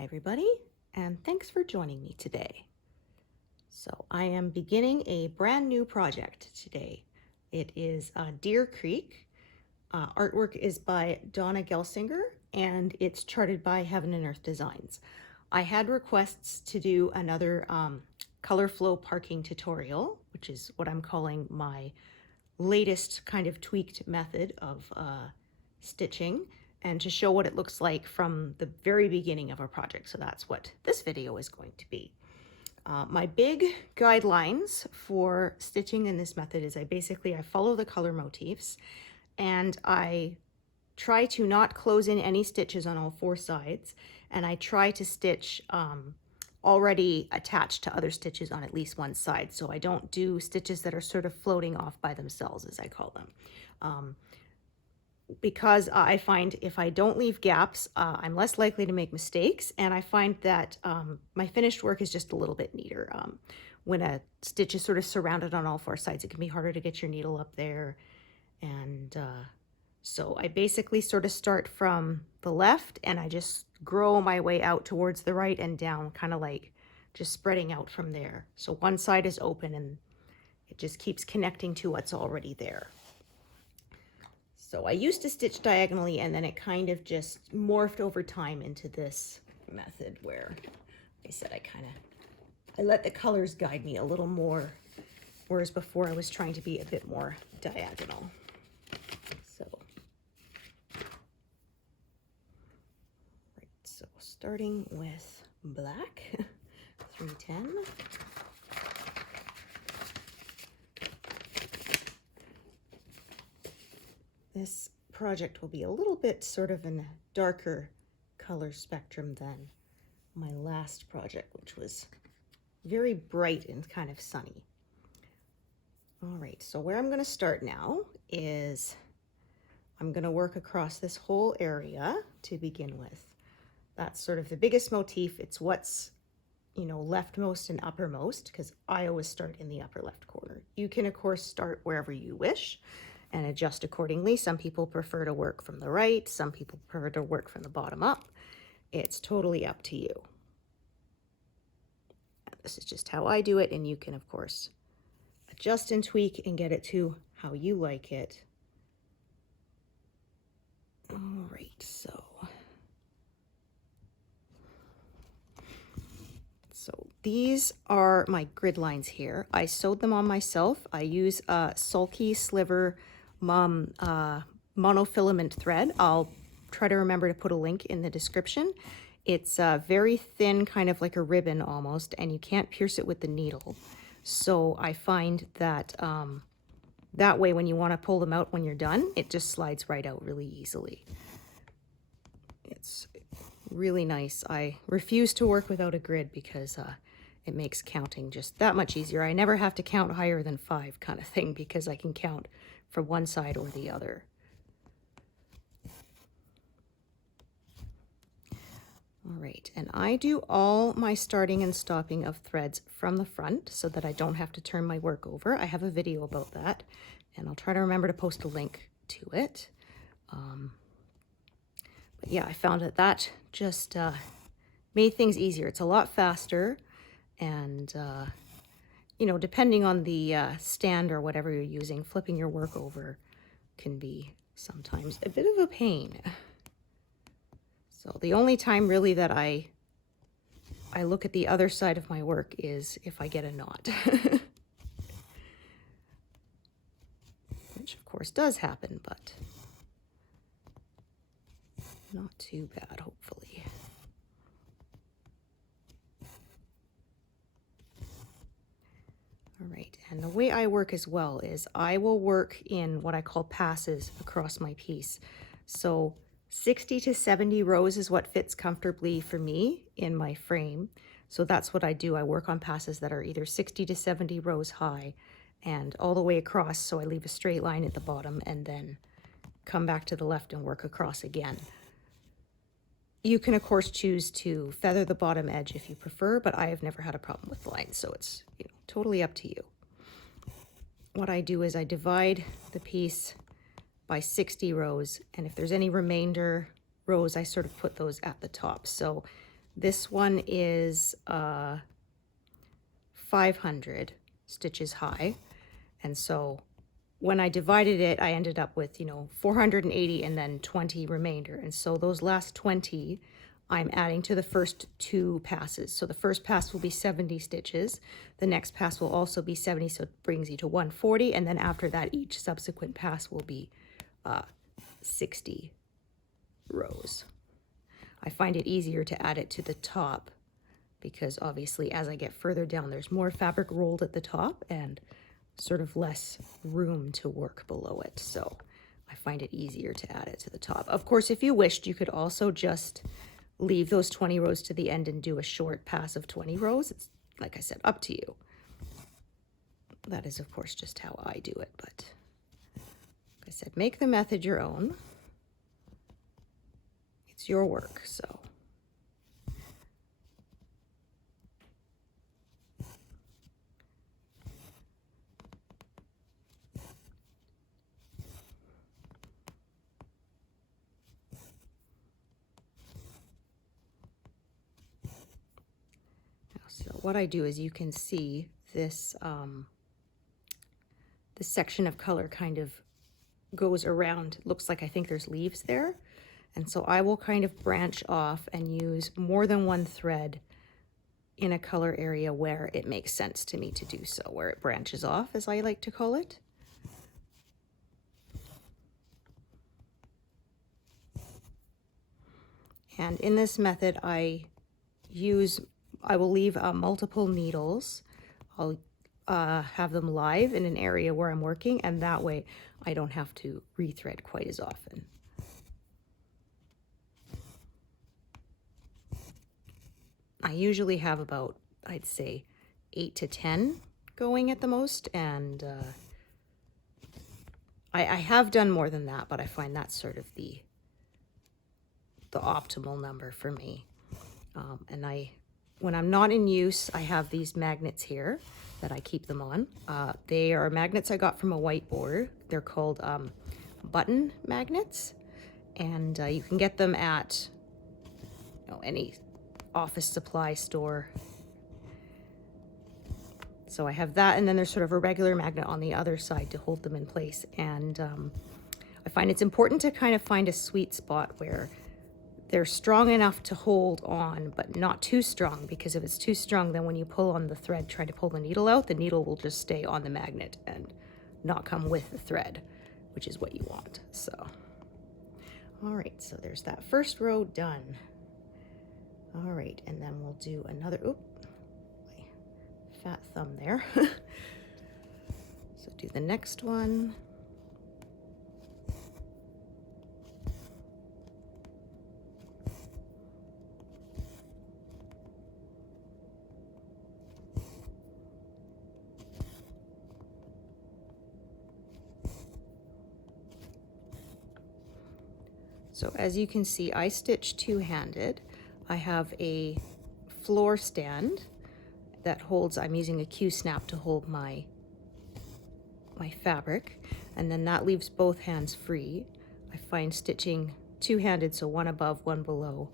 Hi everybody, and thanks for joining me today. So I am beginning a brand new project today. It is Deer Creek. Artwork is by Donna Gelsinger, and it's charted by Heaven and Earth Designs. I had requests to do another Colorflow parking tutorial, which is what I'm calling my latest kind of tweaked method of stitching, and to show what it looks like from the very beginning of our project. So that's what this video is going to be. My big guidelines for stitching in this method is I follow the color motifs, and I try to not close in any stitches on all four sides, and I try to stitch already attached to other stitches on at least one side. So I don't do stitches that are sort of floating off by themselves, as I call them. Because I find if I don't leave gaps, I'm less likely to make mistakes, and I find that my finished work is just a little bit neater. When a stitch is sort of surrounded on all four sides, it can be harder to get your needle up there, and so I basically sort of start from the left, and I just grow my way out towards the right and down, kind of like just spreading out from there. So one side is open, and it just keeps connecting to what's already there. So I used to stitch diagonally, and then it kind of just morphed over time into this method where, like I said, I let the colors guide me a little more, whereas before I was trying to be a bit more diagonal. So, right, so starting with black, 310. This project will be a little bit sort of in a darker color spectrum than my last project, which was very bright and kind of sunny. All right, so where I'm going to start now is I'm going to work across this whole area to begin with. That's sort of the biggest motif. It's what's, leftmost and uppermost, because I always start in the upper left corner. You can, of course, start wherever you wish and adjust accordingly. Some people prefer to work from the right, some people prefer to work from the bottom up. It's totally up to you. This is just how I do it, and you can, of course, adjust and tweak and get it to how you like it. All right, so these are my grid lines here. I sewed them on myself. I use a Sulky Sliver monofilament thread. I'll try to remember to put a link in the description. It's very thin, kind of like a ribbon almost, and you can't pierce it with the needle. So I find that that way when you want to pull them out when you're done, it just slides right out really easily. It's really nice. I refuse to work without a grid because it makes counting just that much easier. I never have to count higher than 5 kind of thing, because I can count from one side or the other. All right, and I do all my starting and stopping of threads from the front so that I don't have to turn my work over. I have a video about that, and I'll try to remember to post a link to it. But yeah, I found that just made things easier. It's a lot faster, and depending on the stand or whatever you're using, flipping your work over can be sometimes a bit of a pain. So the only time really that I look at the other side of my work is if I get a knot. Which of course does happen, but not too bad, hopefully. All right, and the way I work as well is I will work in what I call passes across my piece. So 60 to 70 rows is what fits comfortably for me in my frame. So that's what I do. I work on passes that are either 60 to 70 rows high and all the way across, so I leave a straight line at the bottom and then come back to the left and work across again. You can, of course, choose to feather the bottom edge if you prefer, but I have never had a problem with lines, so it's totally up to you. What I do is I divide the piece by 60 rows, and if there's any remainder rows, I sort of put those at the top. So This one is 500 stitches high, and so when I divided it, I ended up with, 480 and then 20 remainder. And so those last 20, I'm adding to the first two passes. So the first pass will be 70 stitches. The next pass will also be 70, so it brings you to 140. And then after that, each subsequent pass will be 60 rows. I find it easier to add it to the top because obviously as I get further down, there's more fabric rolled at the top and sort of less room to work below it. So I find it easier to add it to the top. Of course, if you wished, you could also just leave those 20 rows to the end and do a short pass of 20 rows. It's, like I said, up to you. That is, of course, just how I do it. But like I said, make the method your own. It's your work, so. So what I do is you can see this, this section of color kind of goes around. It looks like I think there's leaves there. And so I will kind of branch off and use more than one thread in a color area where it makes sense to me to do so, where it branches off, as I like to call it. And in this method, I will leave multiple needles. I'll have them live in an area where I'm working, and that way I don't have to rethread quite as often. I usually have about, I'd say, 8 to 10 going at the most, and I have done more than that, but I find that's sort of the optimal number for me. And when I'm not in use, I have these magnets here that I keep them on. They are magnets I got from a whiteboard. They're called button magnets, and you can get them at any office supply store. So I have that, and then there's sort of a regular magnet on the other side to hold them in place. And I find it's important to kind of find a sweet spot where they're strong enough to hold on, but not too strong, because if it's too strong, then when you pull on the thread, try to pull the needle out, the needle will just stay on the magnet and not come with the thread, which is what you want. So, all right, so there's that first row done. All right, and then we'll do another, oop, my fat thumb there. So do the next one. So as you can see, I stitch two-handed. I have a floor stand that holds, I'm using a Q-snap to hold my fabric, and then that leaves both hands free. I find stitching two-handed, so one above, one below,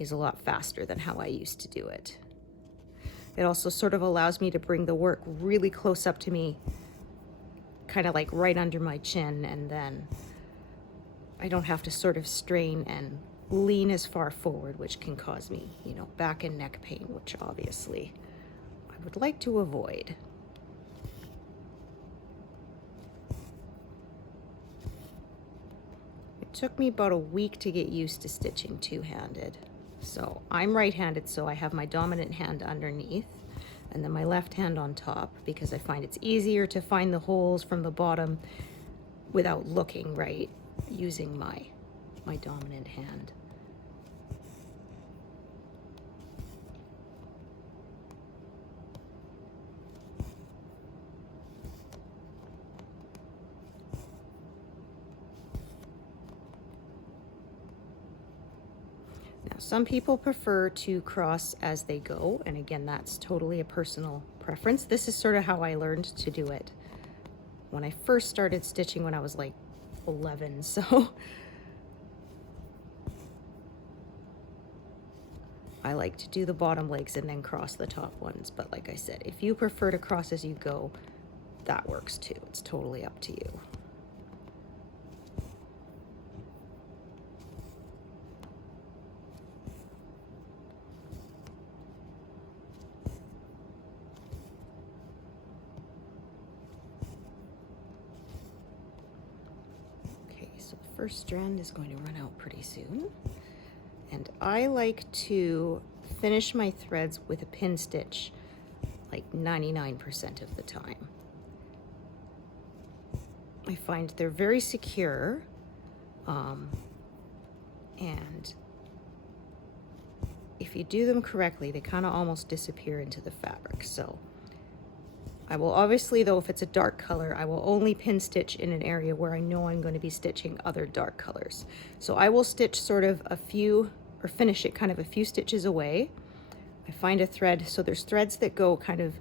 is a lot faster than how I used to do it. It also sort of allows me to bring the work really close up to me, kind of like right under my chin, and then I don't have to sort of strain and lean as far forward, which can cause me, back and neck pain, which obviously I would like to avoid. It took me about a week to get used to stitching two-handed. So I'm right-handed, so I have my dominant hand underneath and then my left hand on top, because I find it's easier to find the holes from the bottom without looking right, using my dominant hand. Now, some people prefer to cross as they go, and again, that's totally a personal preference. This is sort of how I learned to do it when I first started stitching when I was like 11, so I like to do the bottom legs and then cross the top ones. But like I said, if you prefer to cross as you go, that works too. It's totally up to you. Okay, so the first strand is going to run out pretty soon. And I like to finish my threads with a pin stitch like 99% of the time. I find they're very secure, and if you do them correctly, they kind of almost disappear into the fabric. So I will obviously, though, if it's a dark color, I will only pin stitch in an area where I know I'm going to be stitching other dark colors. So I will stitch sort of a few, or finish it kind of a few stitches away. I find a thread, so there's threads that go kind of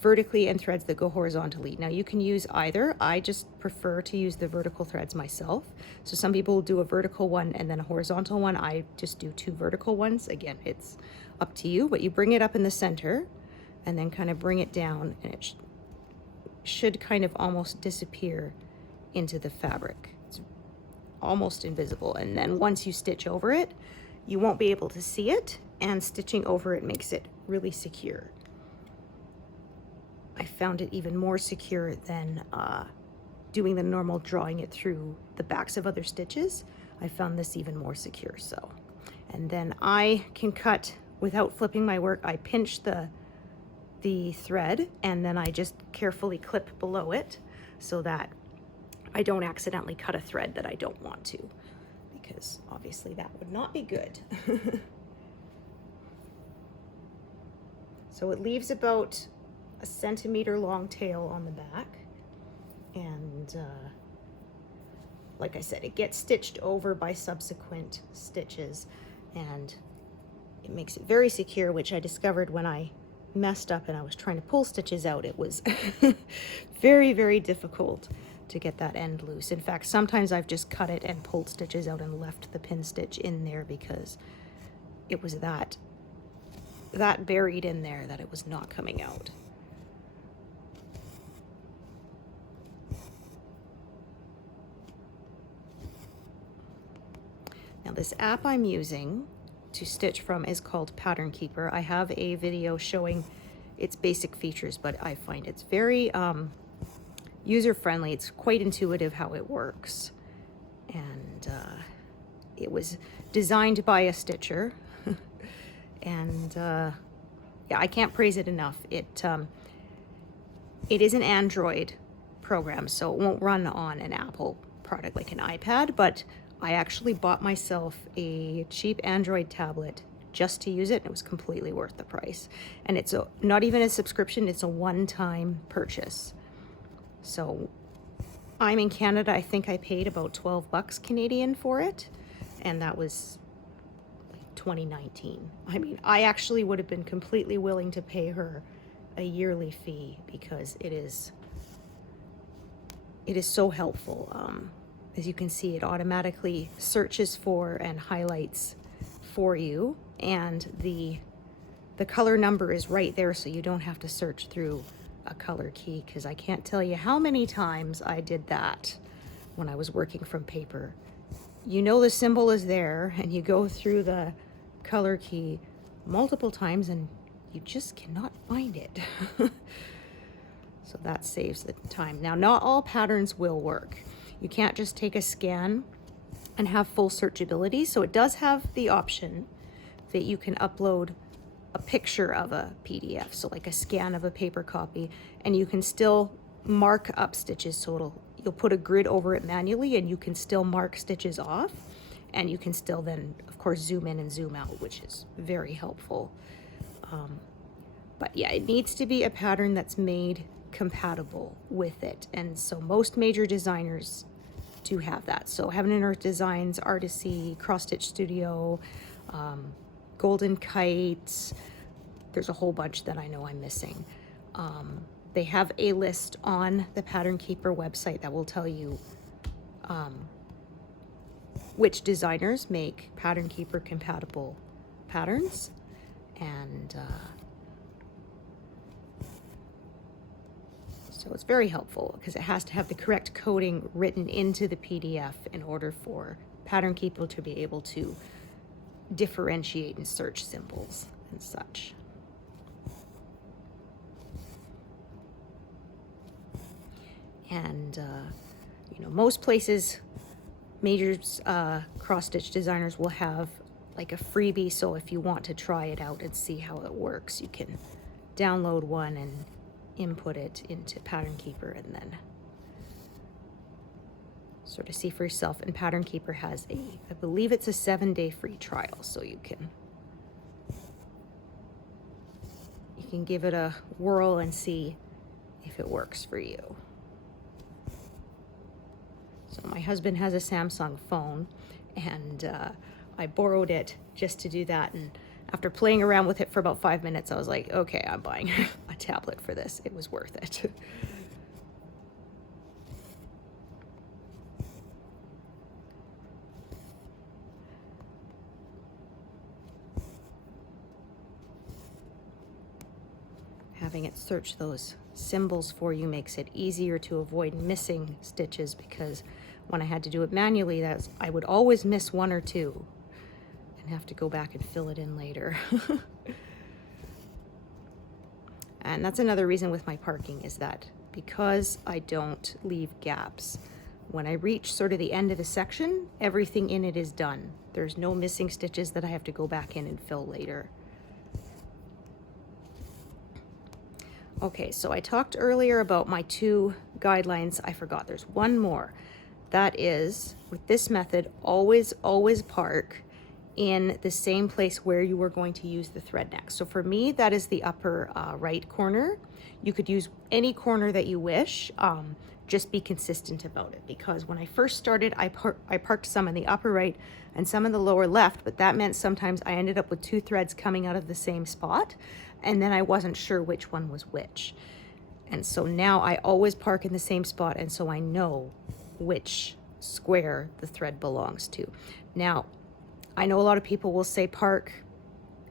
vertically and threads that go horizontally. Now you can use either. I just prefer to use the vertical threads myself. So some people will do a vertical one and then a horizontal one. I just do 2 vertical ones. Again, it's up to you, but you bring it up in the center and then kind of bring it down, and it should kind of almost disappear into the fabric. It's almost invisible. And then once you stitch over it, you won't be able to see it, and stitching over it makes it really secure. I found it even more secure than doing the normal drawing it through the backs of other stitches. I found this even more secure. So, and then I can cut without flipping my work. I pinch the thread, and then I just carefully clip below it so that I don't accidentally cut a thread that I don't want to, because obviously that would not be good. So it leaves about a centimeter long tail on the back, and like I said, it gets stitched over by subsequent stitches, and it makes it very secure, which I discovered when I messed up and I was trying to pull stitches out. It was very, very difficult to get that end loose. In fact, sometimes I've just cut it and pulled stitches out and left the pin stitch in there because it was that buried in there that it was not coming out. Now this app I'm using to stitch from is called Pattern Keeper. I have a video showing its basic features, but I find it's very user-friendly. It's quite intuitive how it works. And it was designed by a stitcher. And yeah, I can't praise it enough. It is an Android program, so it won't run on an Apple product like an iPad, but I actually bought myself a cheap Android tablet just to use it, and it was completely worth the price. And it's not even a subscription, it's a one-time purchase. So I'm in Canada. I think I paid about 12 bucks Canadian for it, and that was like 2019. I mean, I actually would have been completely willing to pay her a yearly fee because it is so helpful. As you can see, it automatically searches for and highlights for you, and the color number is right there, so you don't have to search through a color key, because I can't tell you how many times I did that when I was working from paper. You know the symbol is there, and you go through the color key multiple times and you just cannot find it. So that saves the time. Now, not all patterns will work. You can't just take a scan and have full searchability. So it does have the option that you can upload a picture of a PDF, so like a scan of a paper copy, and you can still mark up stitches. So you'll put a grid over it manually, and you can still mark stitches off, and you can still then, of course, zoom in and zoom out, which is very helpful. But yeah, it needs to be a pattern that's made compatible with it, and so most major designers do have that. So Heaven and Earth Designs, Artisy, Cross Stitch Studio, Golden Kite, there's a whole bunch that I know I'm missing. They have a list on the Pattern Keeper website that will tell you which designers make Pattern Keeper compatible patterns. And so it's very helpful because it has to have the correct coding written into the PDF in order for Pattern Keeper to be able to differentiate and search symbols and such. And you know, most places, major cross-stitch designers will have like a freebie, so if you want to try it out and see how it works, you can download one and input it into Pattern Keeper and then sort of see for yourself. And Pattern Keeper has I believe it's a 7-day free trial, so you can give it a whirl and see if it works for you. So my husband has a Samsung phone, and I borrowed it just to do that. And after playing around with it for about 5 minutes, I was like, okay, I'm buying a tablet for this. It was worth it. Having it search those symbols for you makes it easier to avoid missing stitches, because when I had to do it manually, I would always miss one or two and have to go back and fill it in later. And that's another reason with my parking, is that because I don't leave gaps, when I reach sort of the end of the section, everything in it is done. There's no missing stitches that I have to go back in and fill later. Okay, so I talked earlier about my 2 guidelines. I forgot there's one more. That is, with this method, always park in the same place where you are going to use the thread next. So for me, that is the upper right corner. You could use any corner that you wish. Just be consistent about it, because when I first started, I parked some in the upper right and some in the lower left, but that meant sometimes I ended up with 2 threads coming out of the same spot, and then I wasn't sure which one was which. And so now I always park in the same spot, and so I know which square the thread belongs to. Now, I know a lot of people will say park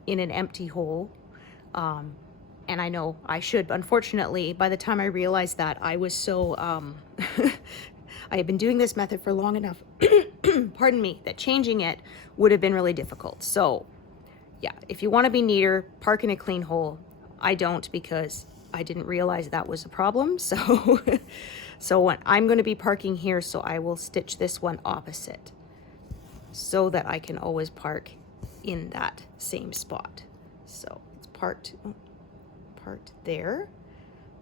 in an empty hole, and I know I should, but unfortunately, by the time I realized that, I was so, I had been doing this method for long enough, pardon me, that changing it would have been really difficult. So yeah, if you want to be neater, park in a clean hole. I don't, because I didn't realize that was a problem. So, when I'm going to be parking here, so I will stitch this one opposite so that I can always park in that same spot. So it's parked there.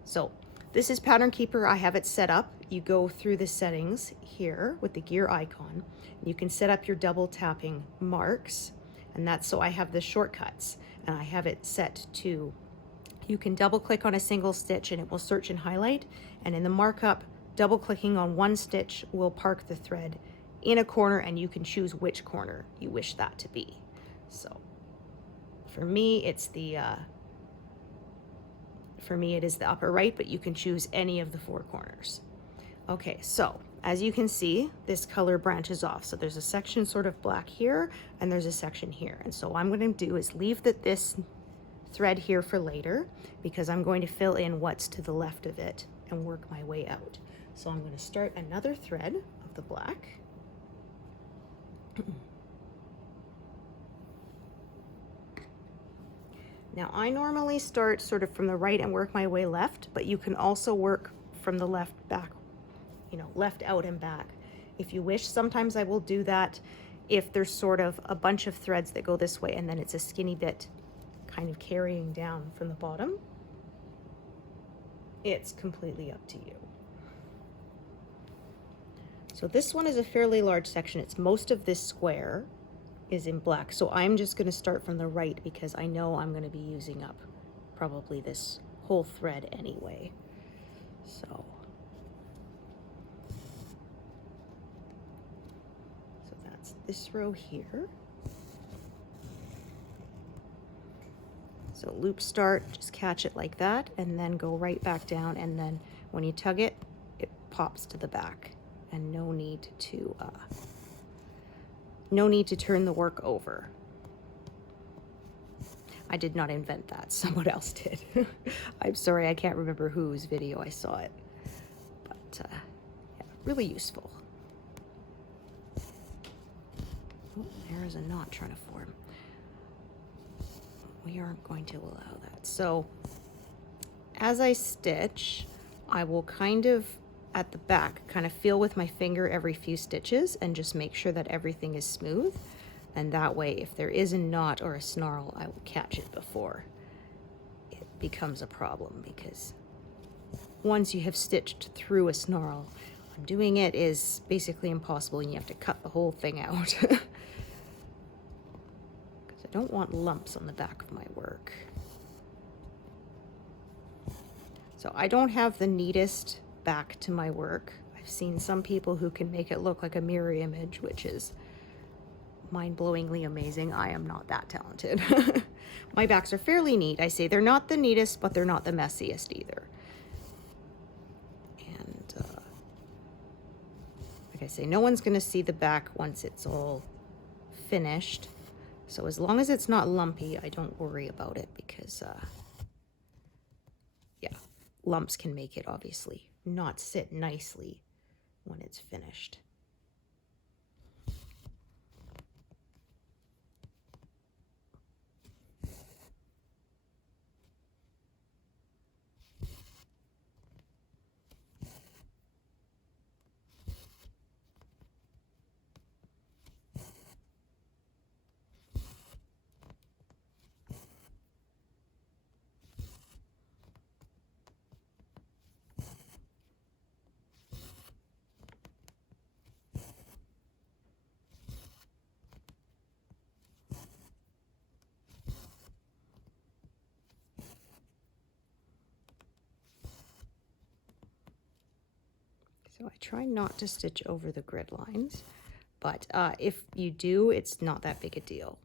So this is Pattern Keeper. I have it set up. You go through the settings here with the gear icon. You can set up your double tapping marks, and that's so I have the shortcuts, and I have it set to, you can double click on a single stitch and it will search and highlight, and in the markup, double clicking on one stitch will park the thread in a corner, and you can choose which corner you wish that to be. So for me, it is the upper right, but you can choose any of the 4 corners. Okay, so as you can see, this color branches off. So there's a section sort of black here, and there's a section here. And so what I'm going to do is leave this thread here for later, because I'm going to fill in what's to the left of it and work my way out. So I'm going to start another thread of the black. Now I normally start sort of from the right and work my way left, but you can also work from the left back, you know, left out and back if you wish. Sometimes I will do that if there's sort of a bunch of threads that go this way and then it's a skinny bit kind of carrying down from the bottom. It's completely up to you. So this one is a fairly large section. It's most of this square is in black. So I'm just going to start from the right, because I know I'm going to be using up probably this whole thread anyway. So that's this row here. So loop start, just catch it like that, and then go right back down, and then when you tug it, it pops to the back, and no need to turn the work over. I did not invent that. Someone else did. I'm sorry, I can't remember whose video I saw it. But yeah, really useful. Oh, there's a knot trying to form. We aren't going to allow that. So as I stitch, I will kind of, at the back, kind of feel with my finger every few stitches and just make sure that everything is smooth. And that way, if there is a knot or a snarl, I will catch it before it becomes a problem, because once you have stitched through a snarl, undoing it is basically impossible and you have to cut the whole thing out. Because I don't want lumps on the back of my work. So I don't have the neatest back to my work. I've seen some people who can make it look like a mirror image, which is mind-blowingly amazing. I am not that talented. My backs are fairly neat. I say they're not the neatest, but they're not the messiest either. And like I say, no one's going to see the back once it's all finished. So as long as it's not lumpy, I don't worry about it, because yeah, lumps can make it obviously not sit nicely when it's finished. So I try not to stitch over the grid lines, but if you do, it's not that big a deal.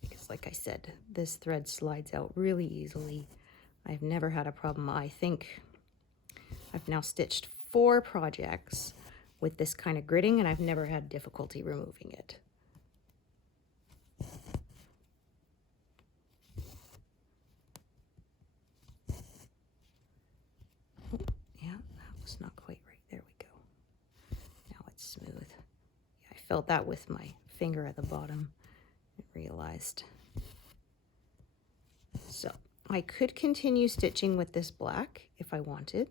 Because like I said, this thread slides out really easily. I've never had a problem. I think I've now stitched 4 projects with this kind of gridding, and I've never had difficulty removing it. Oh, yeah, that was not quite right. There we go. Now it's smooth. Yeah, I felt that with my finger at the bottom and realized. So I could continue stitching with this black if I wanted,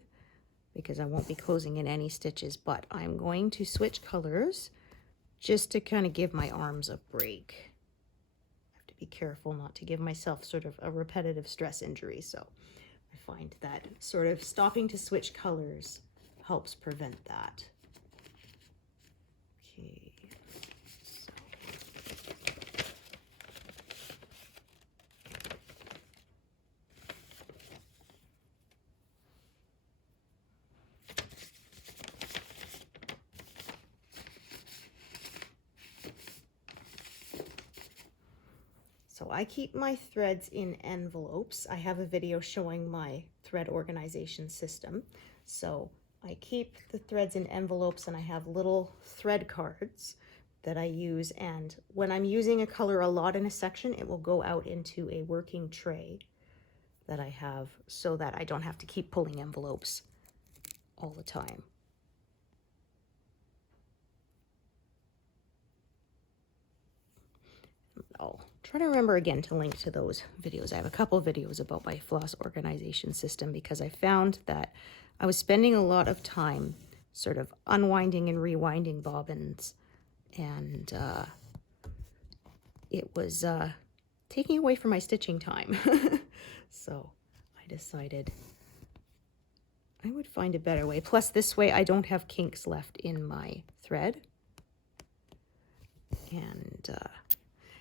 because I won't be closing in any stitches, but I'm going to switch colors just to kind of give my arms a break. I have to be careful not to give myself sort of a repetitive stress injury, so I find that sort of stopping to switch colors helps prevent that. Okay. So I keep my threads in envelopes. I have a video showing my thread organization system. So I keep the threads in envelopes, and I have little thread cards that I use. And when I'm using a color a lot in a section, it will go out into a working tray that I have so that I don't have to keep pulling envelopes all the time. I'll try to remember again to link to those videos. I have a couple of videos about my floss organization system, because I found that I was spending a lot of time sort of unwinding and rewinding bobbins, and it was taking away from my stitching time. So I decided I would find a better way. Plus this way I don't have kinks left in my thread.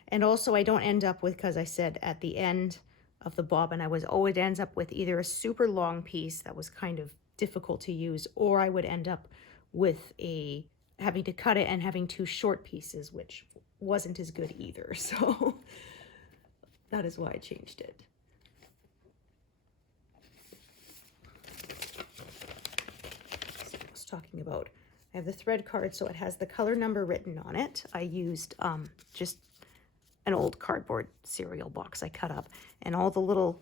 And also I don't end up with, because I said at the end of the bobbin, I was always ends up with either a super long piece that was kind of difficult to use, or I would end up with having to cut it and having 2 short pieces, which wasn't as good either. So that is why I changed it. So I was talking about, I have the thread card, so it has the color number written on it. I used just an old cardboard cereal box I cut up, and all the little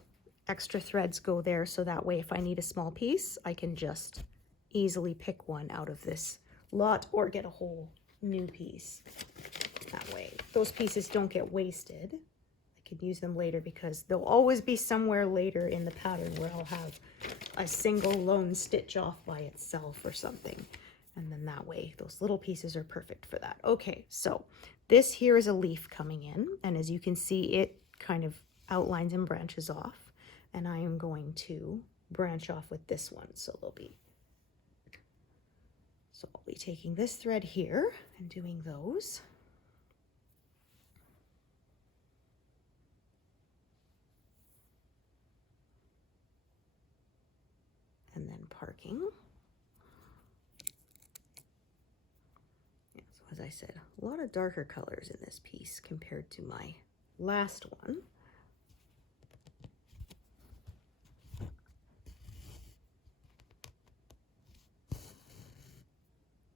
extra threads go there, so that way if I need a small piece, I can just easily pick one out of this lot or get a whole new piece. That way those pieces don't get wasted. I could use them later because they'll always be somewhere later in the pattern where I'll have a single lone stitch off by itself or something. And then that way those little pieces are perfect for that. Okay, so this here is a leaf coming in, and as you can see, it kind of outlines and branches off, and I am going to branch off with this one. So I'll be taking this thread here and doing those. And then parking. Yeah, so as I said, a lot of darker colors in this piece compared to my last one.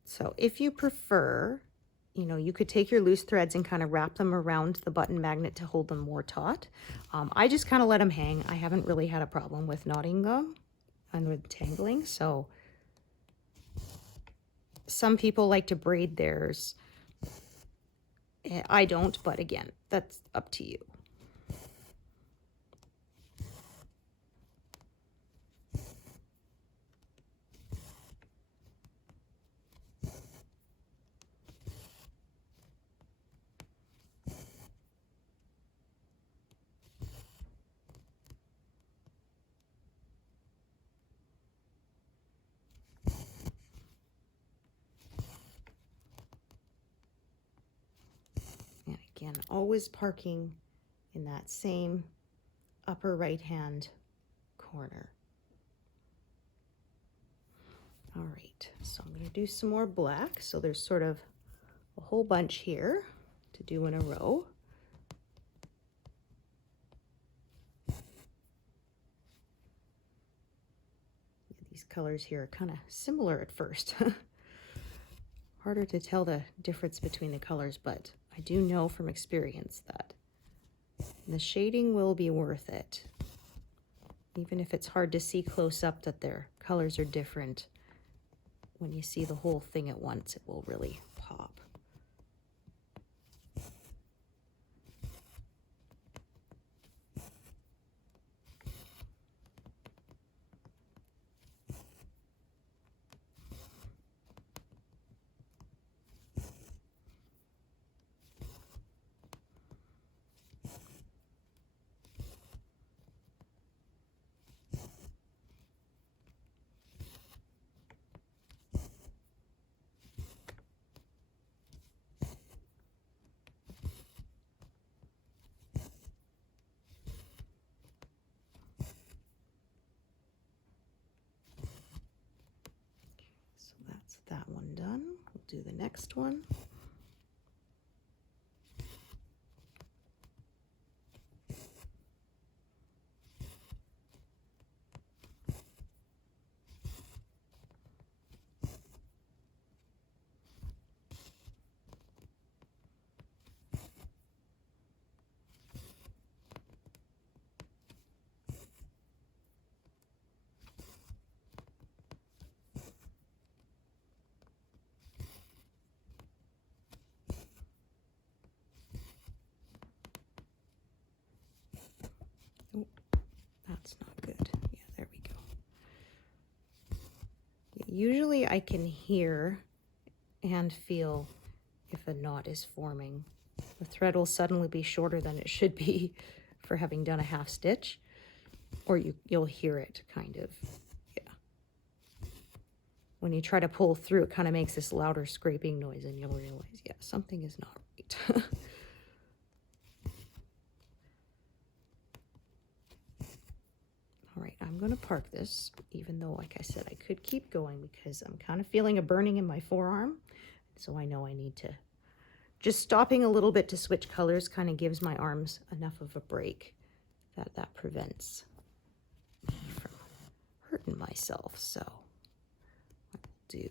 So if you prefer, you know, you could take your loose threads and kind of wrap them around the button magnet to hold them more taut. I just kind of let them hang. I haven't really had a problem with knotting them and with tangling. So some people like to braid theirs. I don't, but again, that's up to you. And again, always parking in that same upper right hand corner. All right, so I'm going to do some more black. So there's sort of a whole bunch here to do in a row. These colors here are kind of similar at first. Harder to tell the difference between the colors, but I do know from experience that the shading will be worth it. Even if it's hard to see close up that their colors are different, when you see the whole thing at once, it will really pop. That one done. We'll do the next one. Oh, that's not good. Yeah, there we go. Usually I can hear and feel if a knot is forming. The thread will suddenly be shorter than it should be for having done a half stitch, or you'll hear it kind of, yeah. When you try to pull through, it kind of makes this louder scraping noise, and you'll realize, yeah, something is not right. All right, I'm going to park this, even though, like I said, I could keep going because I'm kind of feeling a burning in my forearm. So I know I need to, just stopping a little bit to switch colors kind of gives my arms enough of a break that prevents me from hurting myself. So I'll do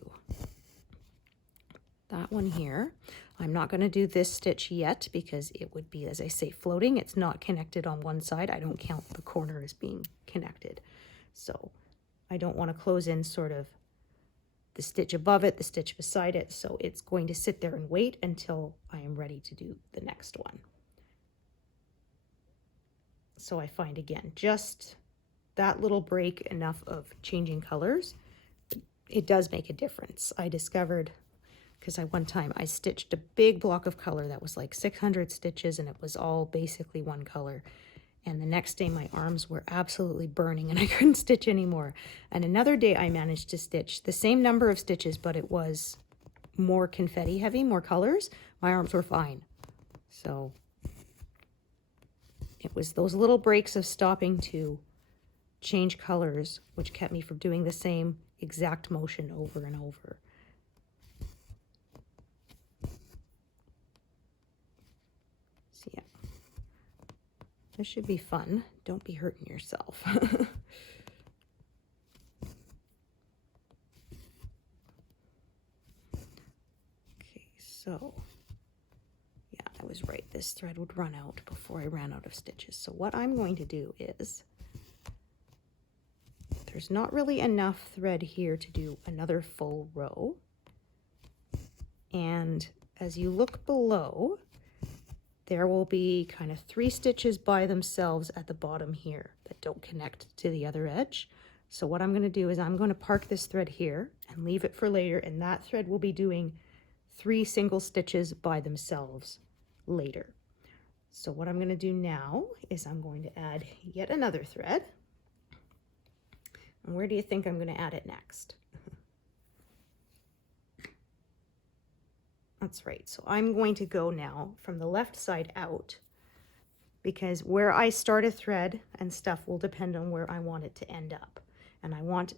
that one here. I'm not going to do this stitch yet because it would be, as I say, floating. It's not connected on one side. I don't count the corner as being connected. So I don't want to close in sort of the stitch above it, the stitch beside it. So it's going to sit there and wait until I am ready to do the next one. So I find, again, just that little break enough of changing colors, it does make a difference. I discovered, because one time I stitched a big block of color that was like 600 stitches and it was all basically one color. And the next day my arms were absolutely burning and I couldn't stitch anymore. And another day I managed to stitch the same number of stitches, but it was more confetti heavy, more colors. My arms were fine. So it was those little breaks of stopping to change colors which kept me from doing the same exact motion over and over. So yeah, this should be fun. Don't be hurting yourself. Okay, so yeah, I was right. This thread would run out before I ran out of stitches. So what I'm going to do is, there's not really enough thread here to do another full row. And as you look below, there will be kind of 3 stitches by themselves at the bottom here that don't connect to the other edge. So what I'm going to do is I'm going to park this thread here and leave it for later, and that thread will be doing 3 single stitches by themselves later. So what I'm going to do now is I'm going to add yet another thread. And where do you think I'm going to add it next? That's right. So I'm going to go now from the left side out, because where I start a thread and stuff will depend on where I want it to end up. And I want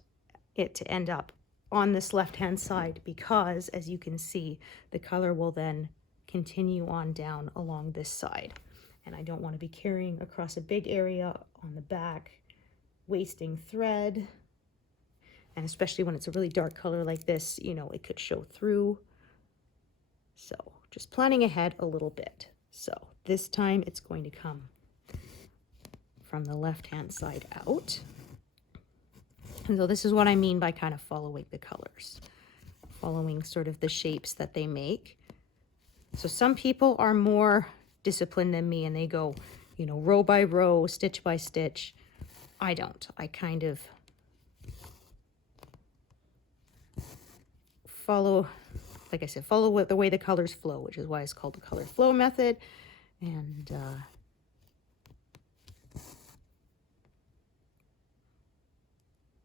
it to end up on this left-hand side because, as you can see, the color will then continue on down along this side. And I don't want to be carrying across a big area on the back, wasting thread. And especially when it's a really dark color like this, you know, it could show through. So just planning ahead a little bit. So this time it's going to come from the left-hand side out. And so this is what I mean by kind of following the colors, following sort of the shapes that they make. So some people are more disciplined than me and they go, you know, row by row, stitch by stitch. I don't. I kind of follow, like I said, follow the way the colors flow, which is why it's called the color flow method. And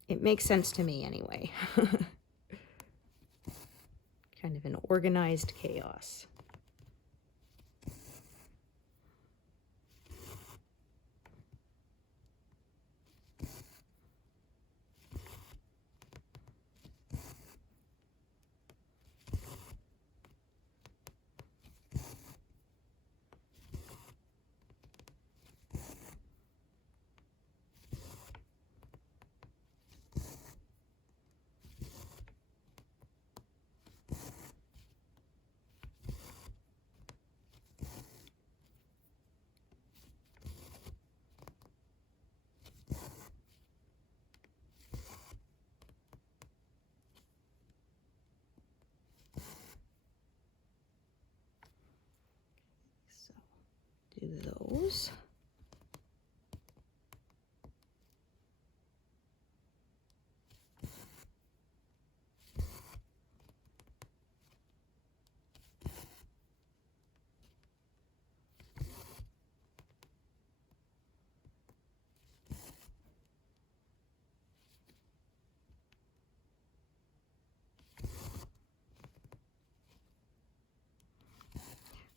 it makes sense to me anyway. Kind of an organized chaos. Do those.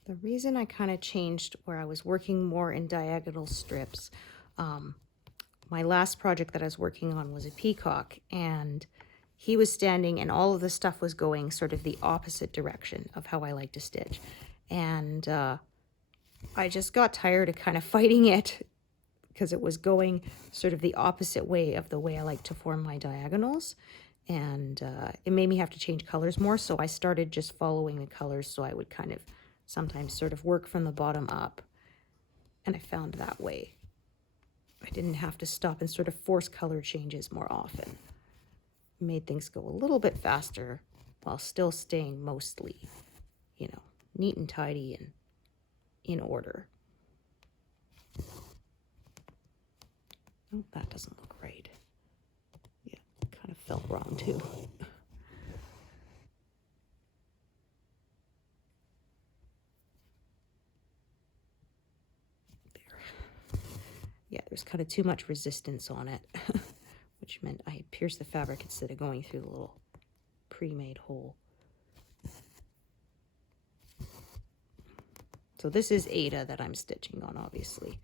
The reason I kind of changed where I was working more in diagonal strips, my last project that I was working on was a peacock, and he was standing and all of the stuff was going sort of the opposite direction of how I like to stitch. And I just got tired of kind of fighting it because it was going sort of the opposite way of the way I like to form my diagonals. and it made me have to change colors more, so I started just following the colors, so I would kind of sometimes sort of work from the bottom up, and I found that way I didn't have to stop and sort of force color changes more often. It made things go a little bit faster while still staying mostly, you know, neat and tidy and in order. Oh, that doesn't look right. Yeah, kind of felt wrong too. There. Yeah, there's kind of too much resistance on it, which meant I had pierced the fabric instead of going through the little pre-made hole. So this is Aida that I'm stitching on, obviously.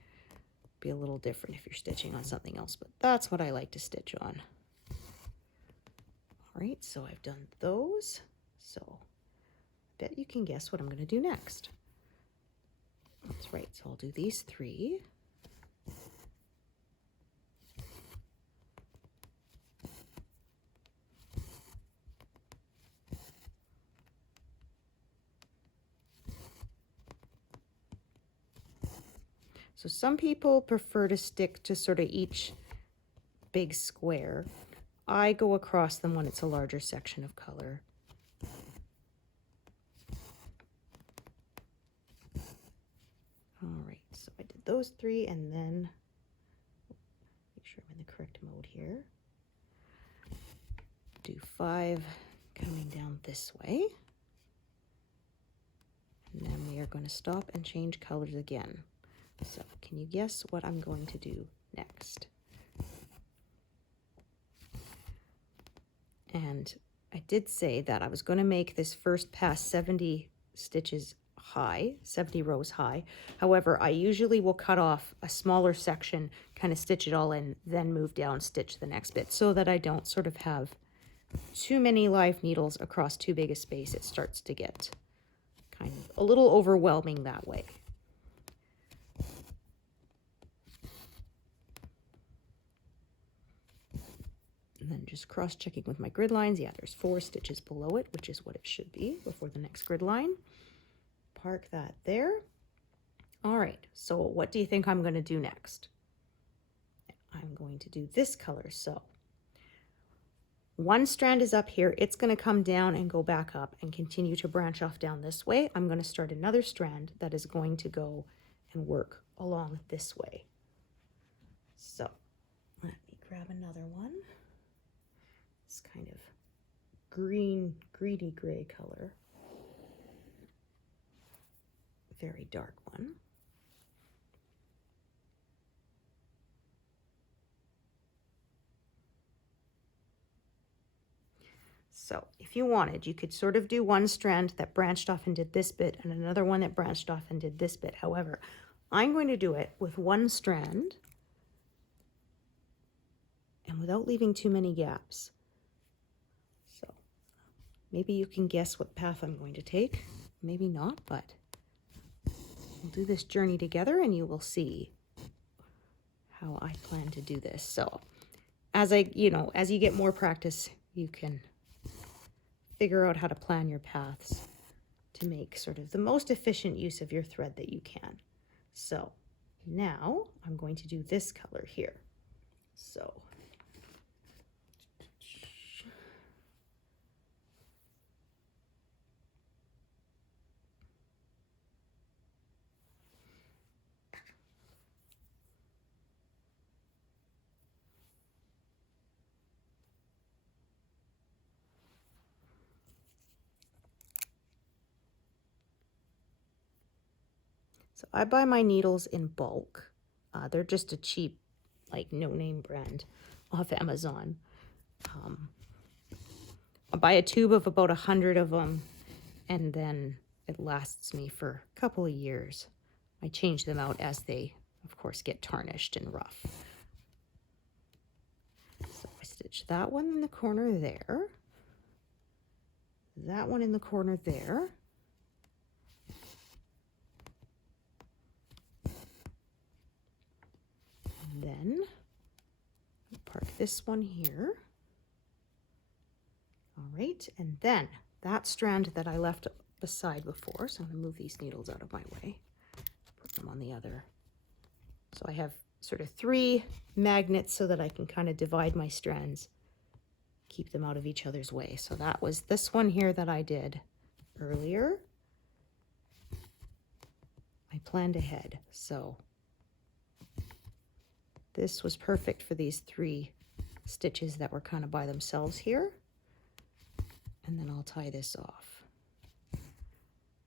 Be a little different if you're stitching on something else, but that's what I like to stitch on. All right, so I've done those. So I bet you can guess what I'm going to do next. That's right, so I'll do these 3. So some people prefer to stick to sort of each big square. I go across them when it's a larger section of color. All right, so I did those 3, and then make sure I'm in the correct mode here. Do 5 coming down this way. And then we are going to stop and change colors again. So can you guess what I'm going to do next? And I did say that I was going to make this first pass 70 stitches high, 70 rows high. However, I usually will cut off a smaller section, kind of stitch it all in, then move down, stitch the next bit, so that I don't sort of have too many live needles across too big a space. It starts to get kind of a little overwhelming that way. And then just cross-checking with my grid lines. Yeah, there's 4 stitches below it, which is what it should be before the next grid line. Park that there. All right, so what do you think I'm going to do next? I'm going to do this color. So one strand is up here. It's going to come down and go back up and continue to branch off down this way. I'm going to start another strand that is going to go and work along this way. So let me grab another one. This kind of green, greeny gray color. Very dark one. So if you wanted, you could sort of do one strand that branched off and did this bit and another one that branched off and did this bit. However, I'm going to do it with one strand and without leaving too many gaps. So maybe you can guess what path I'm going to take. Maybe not, but we'll do this journey together and you will see how I plan to do this. So as you get more practice, you can figure out how to plan your paths to make sort of the most efficient use of your thread that you can. So now I'm going to do this color here. So I buy my needles in bulk. They're just a cheap, like, no-name brand off Amazon. I buy a tube of about 100 of them, and then it lasts me for a couple of years. I change them out as they, of course, get tarnished and rough. So I stitch that one in the corner there, that one in the corner there, and then park this one here, All right, and then that strand that I left beside before, so I'm going to move these needles out of my way, put them on the other. So I have sort of 3 magnets so that I can kind of divide my strands, keep them out of each other's way. So that was this one here that I did earlier. I planned ahead, so this was perfect for these 3 stitches that were kind of by themselves here. And then I'll tie this off.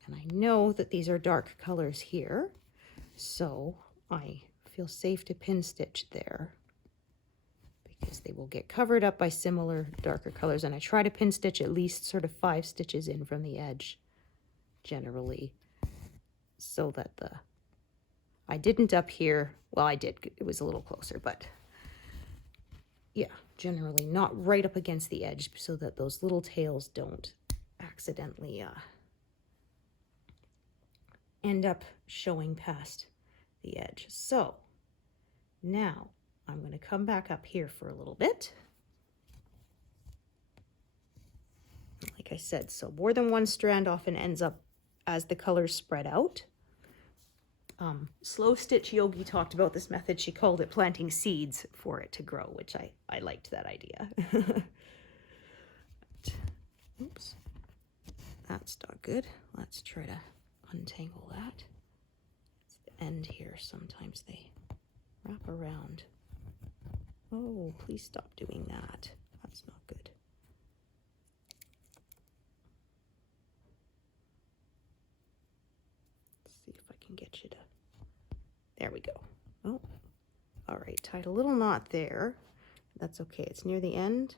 And I know that these are dark colors here, so I feel safe to pin stitch there because they will get covered up by similar darker colors. And I try to pin stitch at least sort of 5 stitches in from the edge generally, so that I didn't up here, well, I did, it was a little closer, but yeah, generally not right up against the edge so that those little tails don't accidentally end up showing past the edge. So now I'm going to come back up here for a little bit. Like I said, so more than one strand often ends up as the colors spread out. Slow Stitch Yogi talked about this method. She called it planting seeds for it to grow, which I liked that idea. Oops, that's not good. Let's try to untangle that. It's the end here. Sometimes they wrap around. Oh, please stop doing that. That's not good. Let's see if I can get you to... There we go. Oh, all right. Tied a little knot there. That's okay. It's near the end.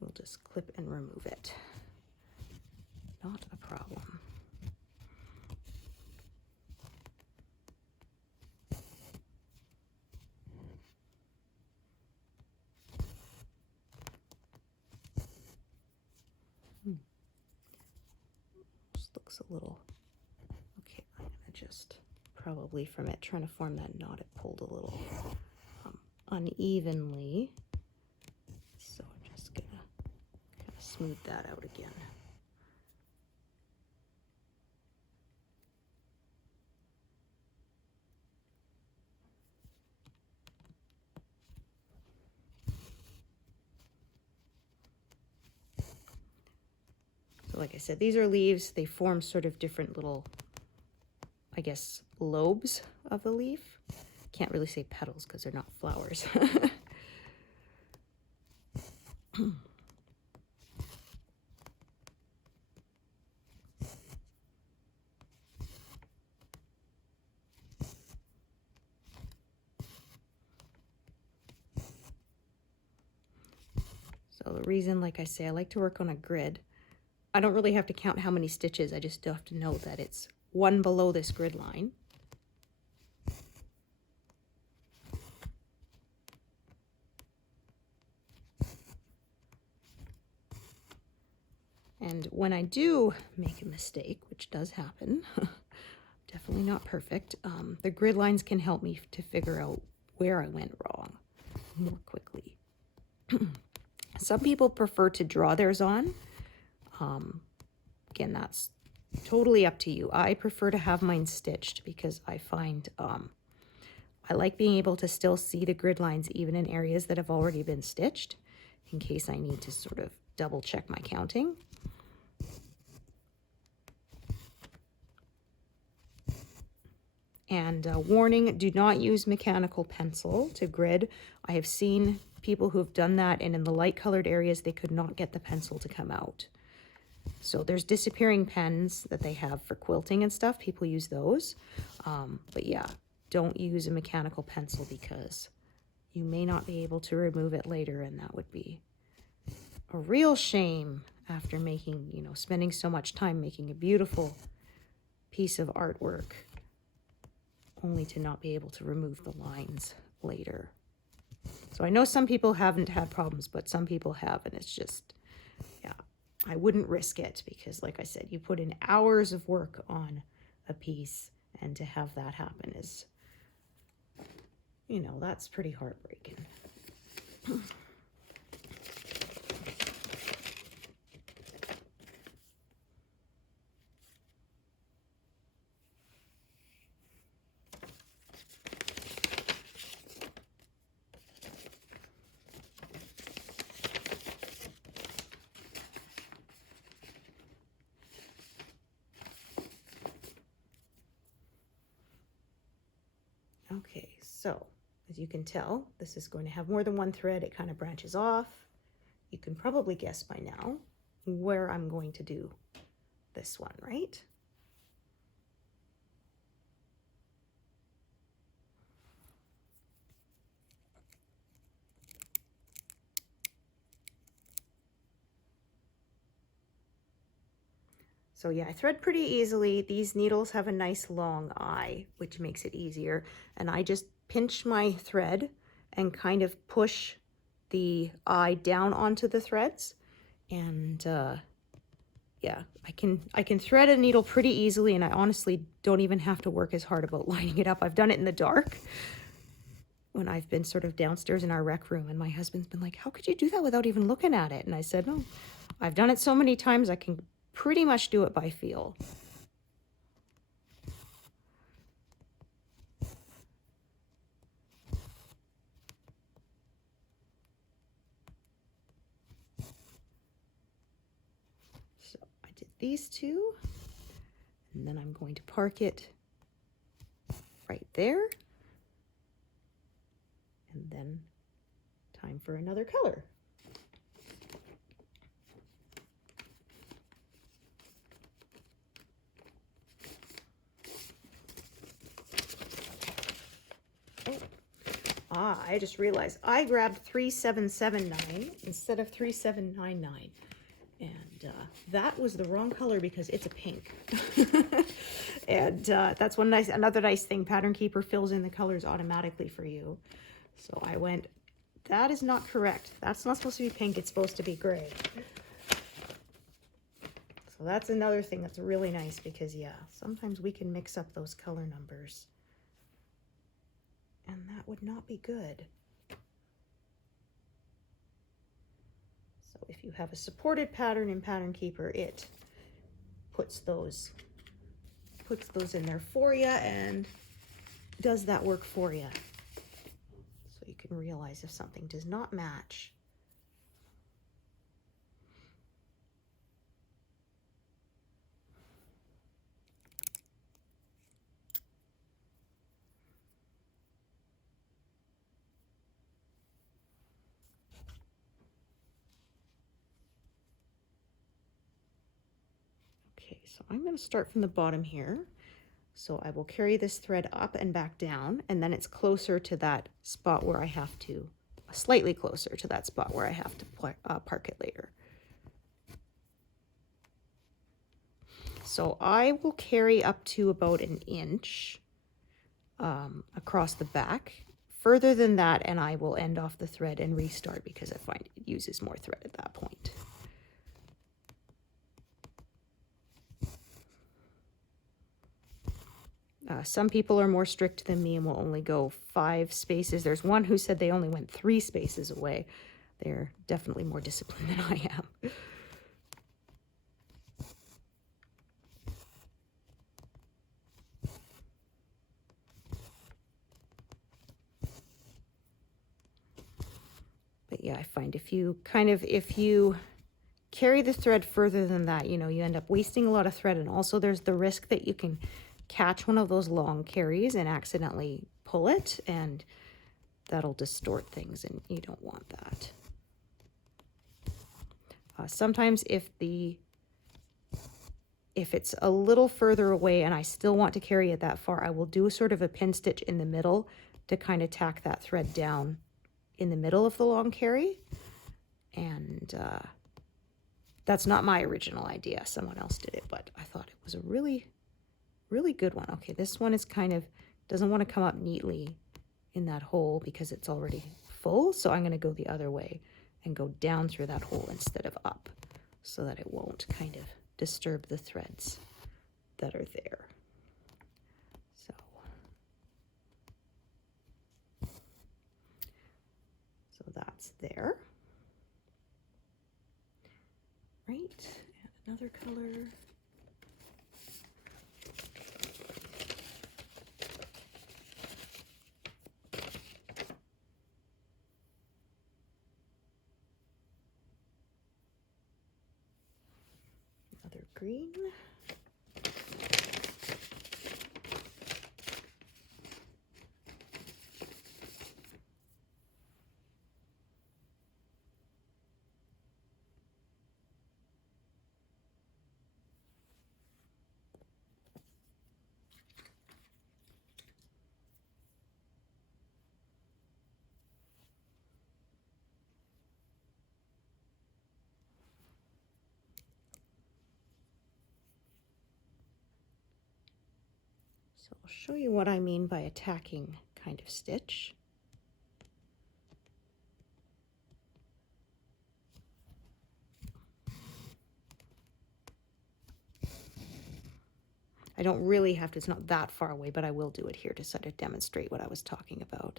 We'll just clip and remove it. Not a problem. This looks a little... Okay, I'm going to just... Probably from it trying to form that knot, it pulled a little unevenly. So I'm just gonna kind of smooth that out again. So like I said, these are leaves. They form sort of different little, I guess, lobes of the leaf. Can't really say petals because they're not flowers. So the reason, like I say, I like to work on a grid. I don't really have to count how many stitches. I just have to know that it's one below this grid line. And when I do make a mistake, which does happen, definitely not perfect, the grid lines can help me to figure out where I went wrong more quickly. Some people prefer to draw theirs on. Again, that's totally up to you. I prefer to have mine stitched because I find I like being able to still see the grid lines even in areas that have already been stitched in case I need to sort of double check my counting. And warning, do not use mechanical pencil to grid. I have seen people who have done that, and in the light colored areas, they could not get the pencil to come out. So there's disappearing pens that they have for quilting and stuff. People use those. But yeah, don't use a mechanical pencil because you may not be able to remove it later, and that would be a real shame after making, you know, spending so much time making a beautiful piece of artwork only to not be able to remove the lines later. So I know some people haven't had problems, but some people have, and it's just, yeah, I wouldn't risk it because, like I said, you put in hours of work on a piece, and to have that happen is, you know, that's pretty heartbreaking. So, as you can tell, this is going to have more than one thread. It kind of branches off. You can probably guess by now where I'm going to do this one, right? So yeah, I thread pretty easily. These needles have a nice long eye, which makes it easier. And I just pinch my thread and kind of push the eye down onto the threads. And yeah, I can thread a needle pretty easily, and I honestly don't even have to work as hard about lining it up. I've done it in the dark when I've been sort of downstairs in our rec room, and my husband's been like, how could you do that without even looking at it? And I said, no, I've done it so many times I can pretty much do it by feel. So I did these two, and then I'm going to park it right there. And then time for another color. I just realized I grabbed 3779 instead of 3799. And that was the wrong color because it's a pink. And that's another nice thing. Pattern Keeper fills in the colors automatically for you. So I went, that is not correct. That's not supposed to be pink. It's supposed to be gray. So that's another thing that's really nice because, yeah, sometimes we can mix up those color numbers. And that would not be good. So if you have a supported pattern in Pattern Keeper, it puts those in there for you and does that work for you. So you can realize if something does not match. Okay, so I'm going to start from the bottom here. So I will carry this thread up and back down, and then it's closer to that spot where I have to, slightly closer to that spot where I have to park it later. So I will carry up to about an inch across the back. Further than that, and I will end off the thread and restart because I find it uses more thread at that point. Some people are more strict than me and will only go 5 spaces. There's one who said they only went 3 spaces away. They're definitely more disciplined than I am. But yeah, I find if you carry the thread further than that, you know, you end up wasting a lot of thread. And also there's the risk that you can catch one of those long carries and accidentally pull it, and that'll distort things, and you don't want that. Sometimes if it's a little further away and I still want to carry it that far, I will do sort of a pin stitch in the middle to kind of tack that thread down in the middle of the long carry. And that's not my original idea. Someone else did it, but I thought it was a really good one. Okay, this one is kind of, doesn't want to come up neatly in that hole because it's already full. So I'm going to go the other way and go down through that hole instead of up so that it won't kind of disturb the threads that are there. So that's there. Right, and another color. Another green. So I'll show you what I mean by a tacking kind of stitch. I don't really have to, it's not that far away, but I will do it here to sort of demonstrate what I was talking about.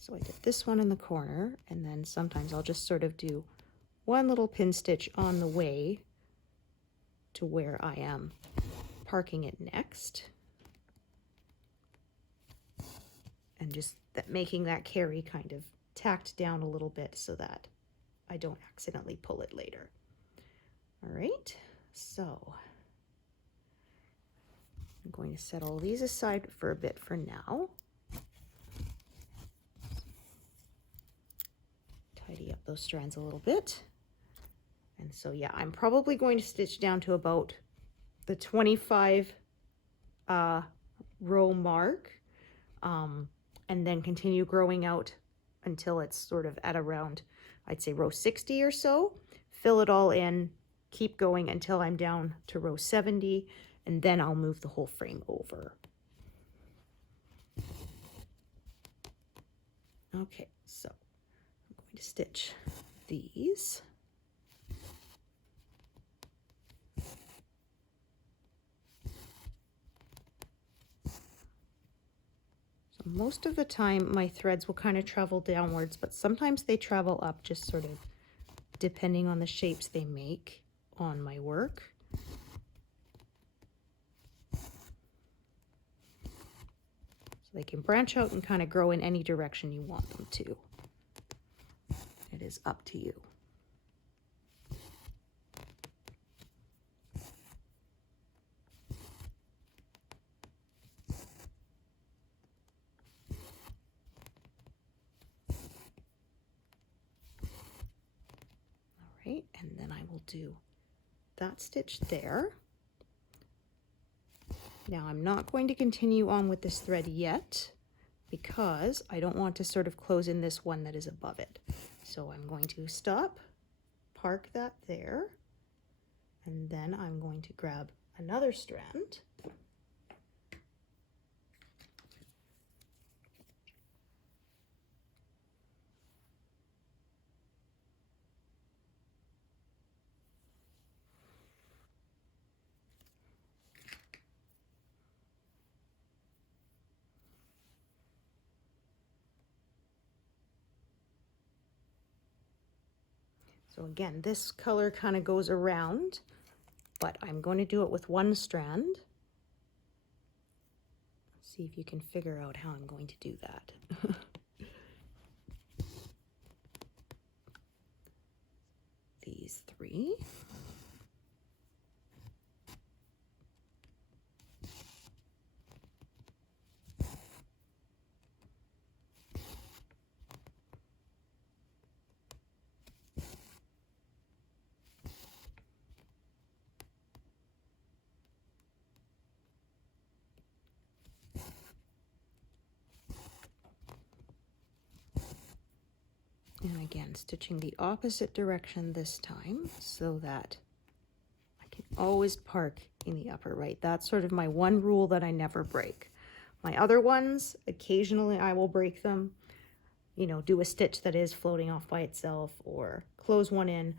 So I did this one in the corner, and then sometimes I'll just sort of do one little pin stitch on the way to where I am parking it next. And just making that carry kind of tacked down a little bit so that I don't accidentally pull it later. All right, so I'm going to set all these aside for a bit for now. Tidy up those strands a little bit. And so yeah, I'm probably going to stitch down to about the 25 row mark, and then continue growing out until it's sort of at around, I'd say row 60 or so. Fill it all in, keep going until I'm down to row 70, and then I'll move the whole frame over. Okay, so I'm going to stitch these. So most of the time my threads will kind of travel downwards, but sometimes they travel up, just sort of depending on the shapes they make on my work. So they can branch out and kind of grow in any direction you want them to. It is up to you. All right, and then I will do that stitch there. Now I'm not going to continue on with this thread yet because I don't want to sort of close in this one that is above it. So I'm going to stop, park that there, and then I'm going to grab another strand. So again, this color kind of goes around, but I'm going to do it with one strand. Let's see if you can figure out how I'm going to do that. These three. And again, stitching the opposite direction this time so that I can always park in the upper right. That's sort of my one rule that I never break. My other ones, occasionally I will break them, you know, do a stitch that is floating off by itself or close one in.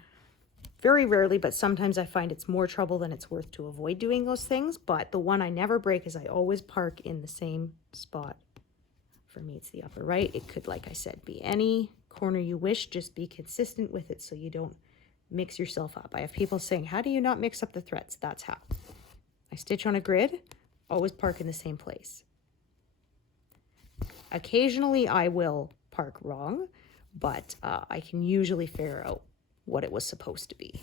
Very rarely, but sometimes I find it's more trouble than it's worth to avoid doing those things. But the one I never break is I always park in the same spot. For me, it's the upper right. It could, like I said, be any corner you wish. Just be consistent with it so you don't mix yourself up. I have people saying, how do you not mix up the threads? That's how. I stitch on a grid, always park in the same place. Occasionally I will park wrong, but I can usually figure out what it was supposed to be.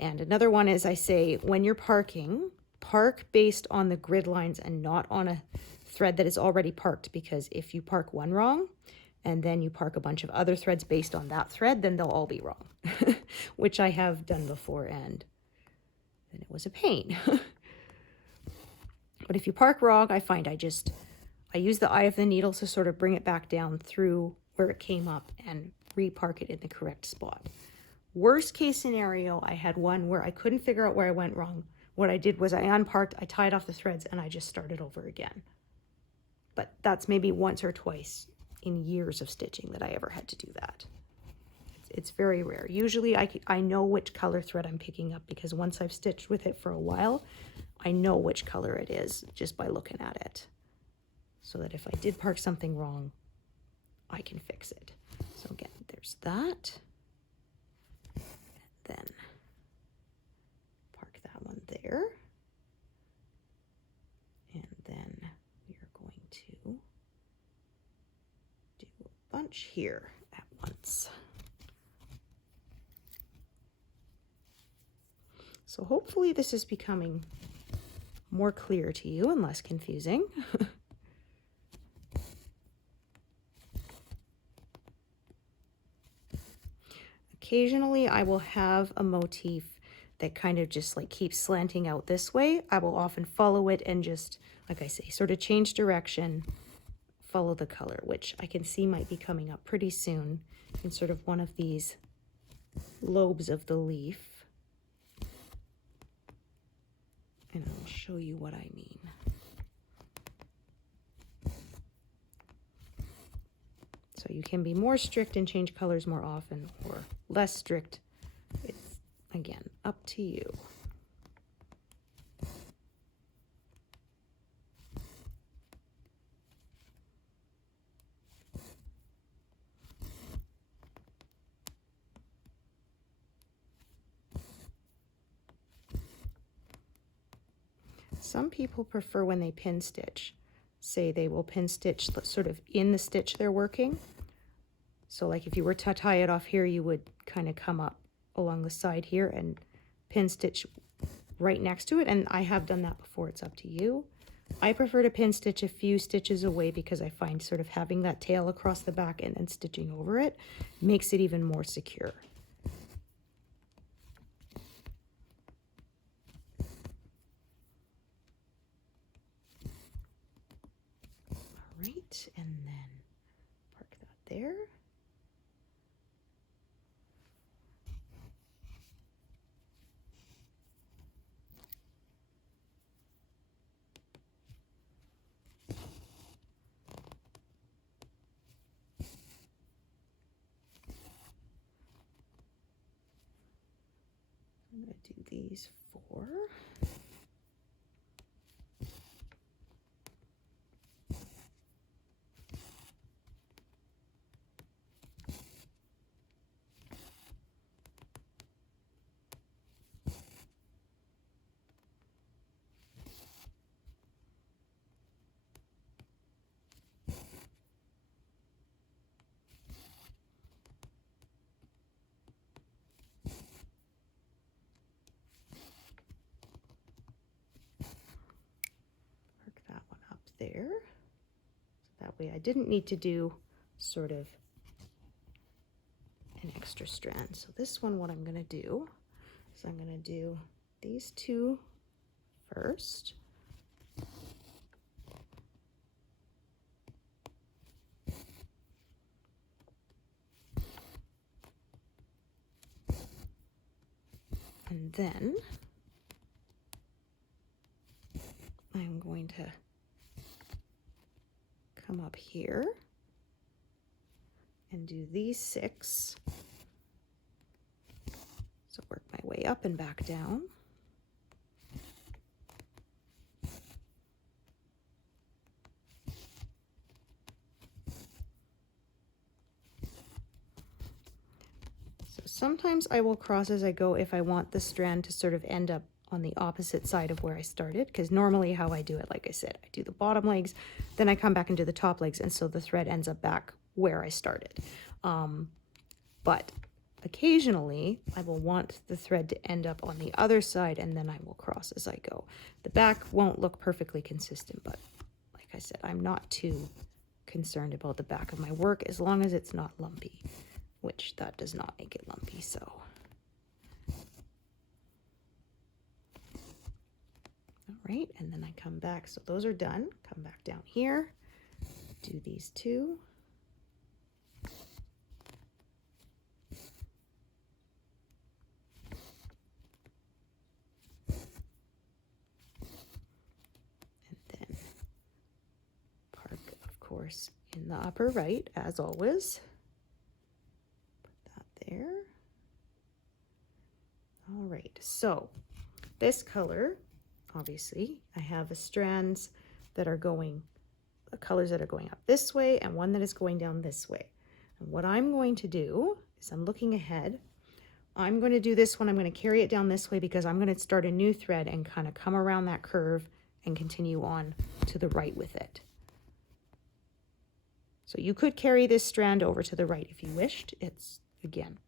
And another one is I say, when you're parking, park based on the grid lines and not on a thread that is already parked, because if you park one wrong and then you park a bunch of other threads based on that thread, then they'll all be wrong, which I have done before, and then it was a pain. But if you park wrong, I find I use the eye of the needle to sort of bring it back down through where it came up and repark it in the correct spot. Worst case scenario, I had one where I couldn't figure out where I went wrong what I did was I unparked, I tied off the threads, and I just started over again. But that's maybe once or twice in years of stitching that I ever had to do that. It's very rare. Usually I know which color thread I'm picking up, because once I've stitched with it for a while, I know which color it is just by looking at it. So that if I did park something wrong, I can fix it. So again, there's that. And then park that one there. And then we are going to do a bunch here at once. So hopefully this is becoming more clear to you and less confusing. Occasionally I will have a motif that kind of just like keeps slanting out this way. I will often follow it and just, like I say, sort of change direction, follow the color, which I can see might be coming up pretty soon in sort of one of these lobes of the leaf. And I'll show you what I mean. So you can be more strict and change colors more often, or less strict. It's, again, up to you. Some people prefer when they pin stitch. Say they will pin stitch sort of in the stitch they're working. So like if you were to tie it off here, you would kind of come up along the side here and pin stitch right next to it. And I have done that before. It's up to you. I prefer to pin stitch a few stitches away, because I find sort of having that tail across the back and then stitching over it makes it even more secure. Right, and then park that there. I'm going to do these 4. There. So that way I didn't need to do sort of an extra strand. So this one, what I'm going to do is I'm going to do these 2 first. And then I'm going to come up here and do these 6. So work my way up and back down. So sometimes I will cross as I go if I want the strand to sort of end up on the opposite side of where I started, because normally how I do it, like I said, I do the bottom legs, then I come back and do the top legs, and so the thread ends up back where I started. But occasionally I will want the thread to end up on the other side, and then I will cross as I go. The back won't look perfectly consistent, but like I said, I'm not too concerned about the back of my work as long as it's not lumpy, which that does not make it lumpy. So all right, and then I come back. So those are done. Come back down here, do these 2. in the upper right, as always. Put that there. All right, so this color, obviously, I have the strands that are going, the colors that are going up this way and one that is going down this way. And what I'm going to do is I'm looking ahead. I'm going to do this one. I'm going to carry it down this way because I'm going to start a new thread and kind of come around that curve and continue on to the right with it. So you could carry this strand over to the right if you wished. It's, again,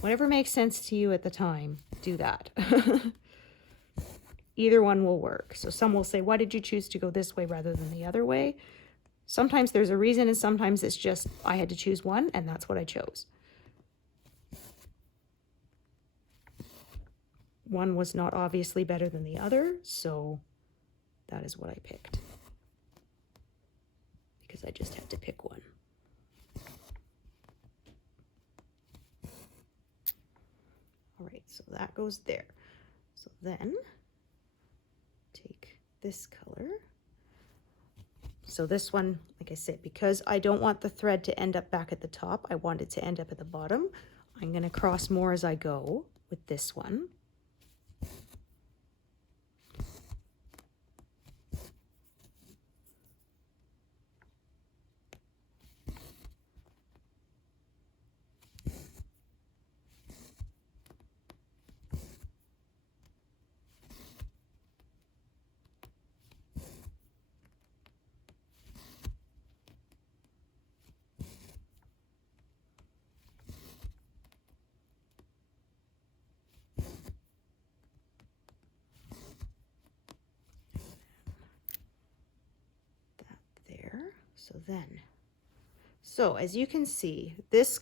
whatever makes sense to you at the time, do that. Either one will work. So some will say, why did you choose to go this way rather than the other way? Sometimes there's a reason, and sometimes it's just I had to choose one, and that's what I chose. One was not obviously better than the other, so that is what I picked. Because I just had to pick one. All right, so that goes there. So then take this color. So this one, like I said, because I don't want the thread to end up back at the top, I want it to end up at the bottom. I'm going to cross more as I go with this one. So as you can see, this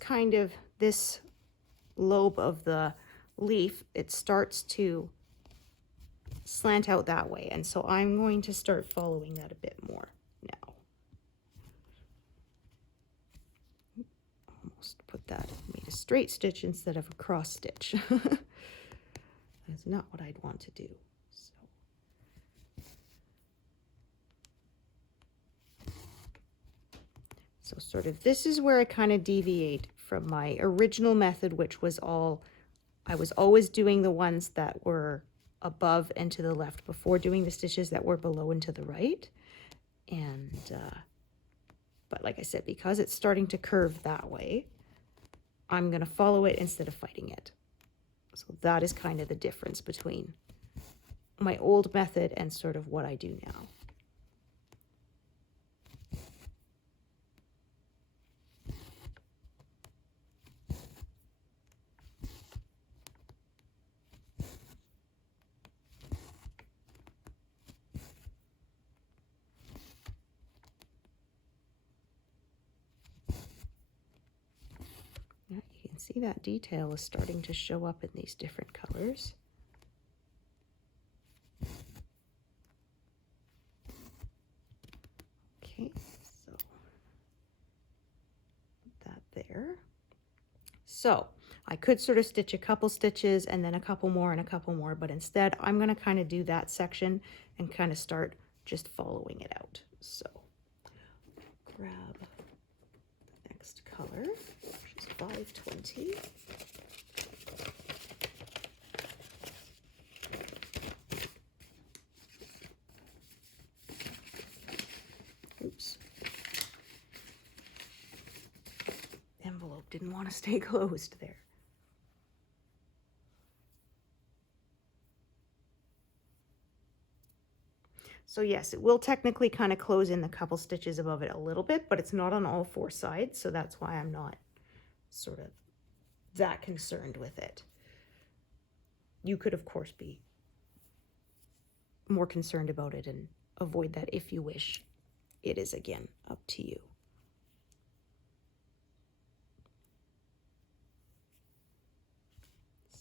lobe of the leaf, it starts to slant out that way. And so I'm going to start following that a bit more now. Almost put that, made a straight stitch instead of a cross stitch. That's not what I'd want to do. So sort of this is where I kind of deviate from my original method, which was I was always doing the ones that were above and to the left before doing the stitches that were below and to the right. And, but like I said, because it's starting to curve that way, I'm going to follow it instead of fighting it. So that is kind of the difference between my old method and sort of what I do now. See, that detail is starting to show up in these different colors. Okay, so put that there. So I could sort of stitch a couple stitches and then a couple more and a couple more, but instead I'm going to kind of do that section and kind of start just following it out. So grab the next color, which is 520. Oops. Envelope didn't want to stay closed there. So yes, it will technically kind of close in the couple stitches above it a little bit, but it's not on all four sides, so that's why I'm not sort of that concerned with it. You could, of course, be more concerned about it and avoid that if you wish. It is, again, up to you.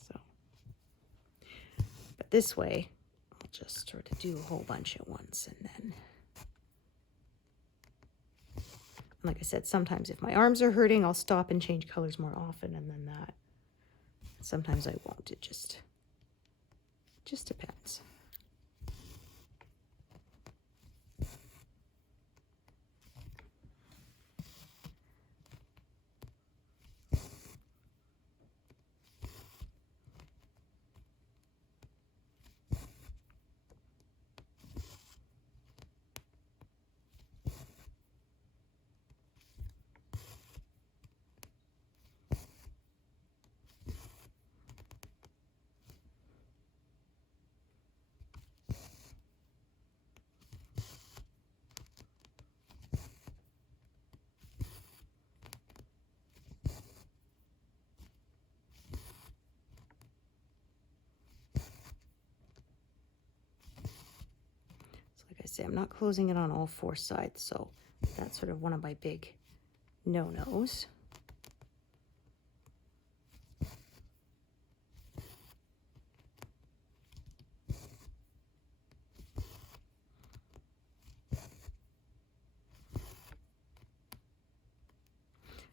So, but this way, I'll just sort of do a whole bunch at once, and then, like I said, sometimes if my arms are hurting, I'll stop and change colors more often, and then that. Sometimes I won't. It just depends. say, I'm not closing it on all four sides, so that's sort of one of my big no-nos.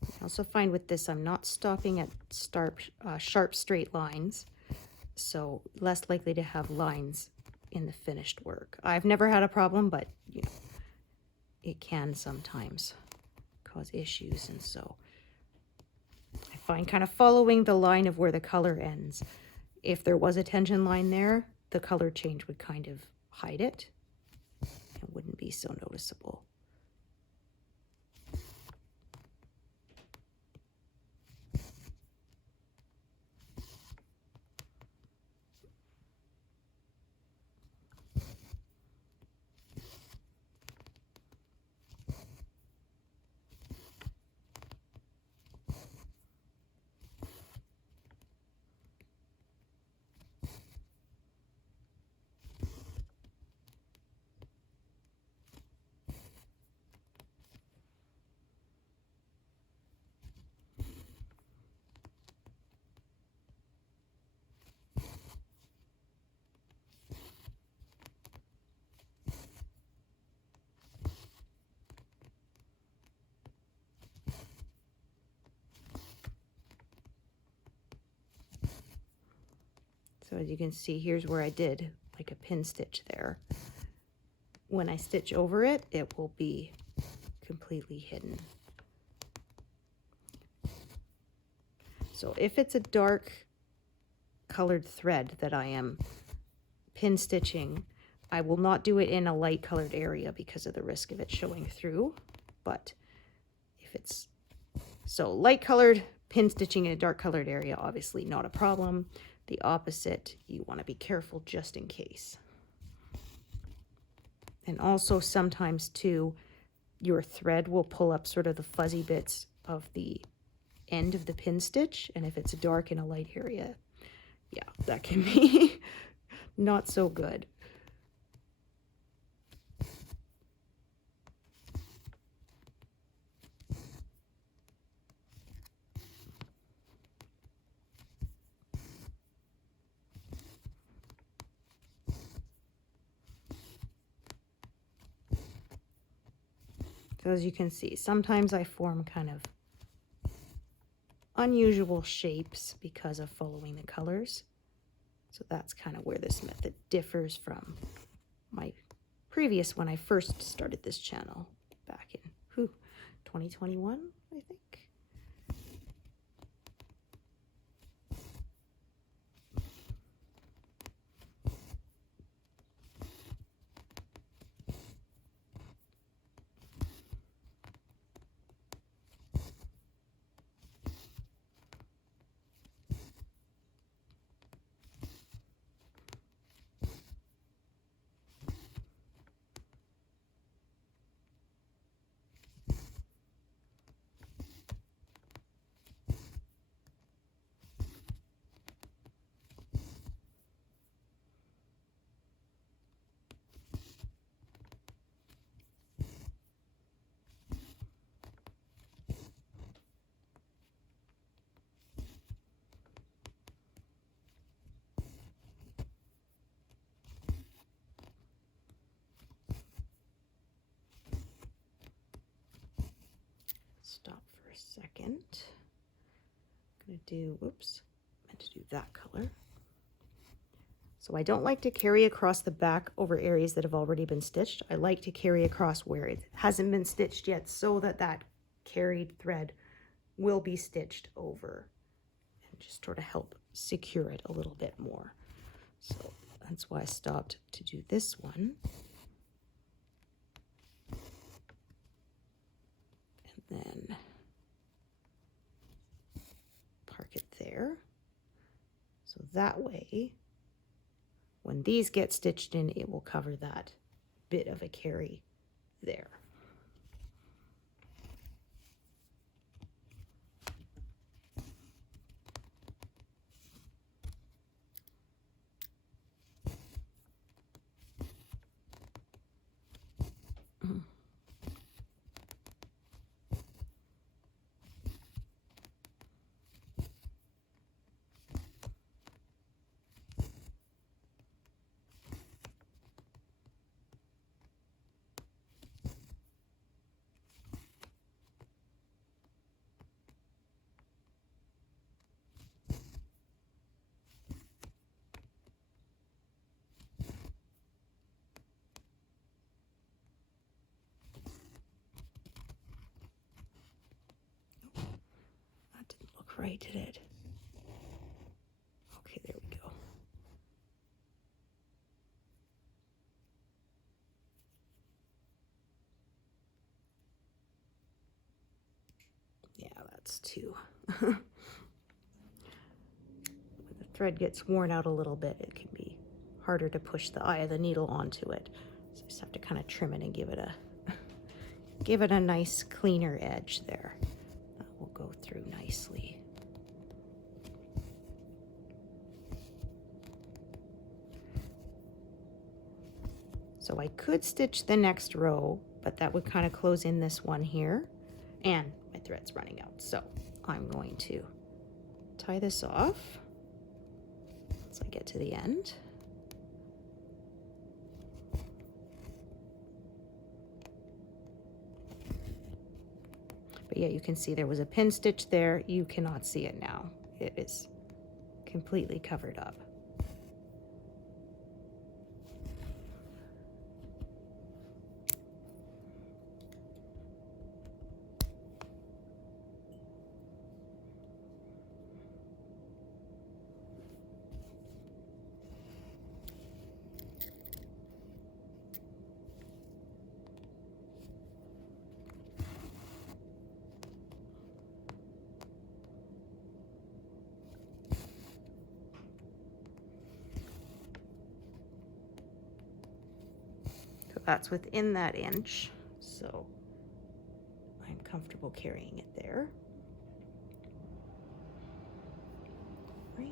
I also find with this, I'm not stopping at sharp straight lines, so less likely to have lines in the finished work. I've never had a problem, but you know, it can sometimes cause issues, and so I find kind of following the line of where the color ends. If there was a tension line there, the color change would kind of hide it. It wouldn't be so noticeable. So as you can see, here's where I did like a pin stitch there. When I stitch over it, it will be completely hidden. So if it's a dark colored thread that I am pin stitching, I will not do it in a light colored area because of the risk of it showing through. But if it's so light colored, pin stitching in a dark colored area, obviously not a problem. The opposite, you want to be careful just in case. And also sometimes too, your thread will pull up sort of the fuzzy bits of the end of the pin stitch. And if it's dark in a light area, yeah, that can be not so good. So as you can see, sometimes I form kind of unusual shapes because of following the colors. So that's kind of where this method differs from my previous when I first started this channel back in 2021, I think. Stop for a second. I'm going to do, oops, meant to do that color. So I don't like to carry across the back over areas that have already been stitched. I like to carry across where it hasn't been stitched yet so that that carried thread will be stitched over and just sort of help secure it a little bit more. So that's why I stopped to do this one. And then park it there. So that way, when these get stitched in, it will cover that bit of a carry there. right, did it? Okay, there we go. Yeah, that's two. When the thread gets worn out a little bit, it can be harder to push the eye of the needle onto it. So you just have to kind of trim it and give it a nice cleaner edge there. That will go through nicely. So I could stitch the next row, but that would kind of close in this one here, and my thread's running out. So I'm going to tie this off once I get to the end. But yeah, you can see there was a pin stitch there. You cannot see it now. It is completely covered up. That's within that inch, so I'm comfortable carrying it there. Right.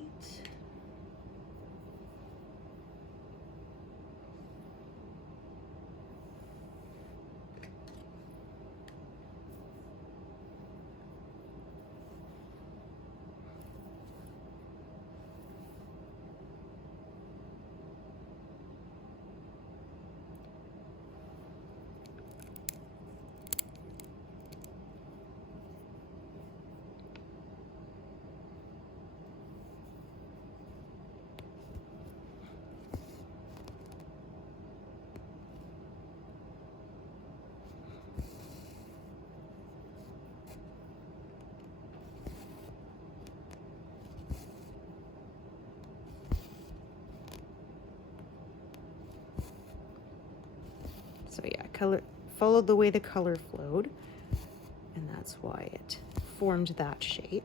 So yeah, followed the way the color flowed, and that's why it formed that shape.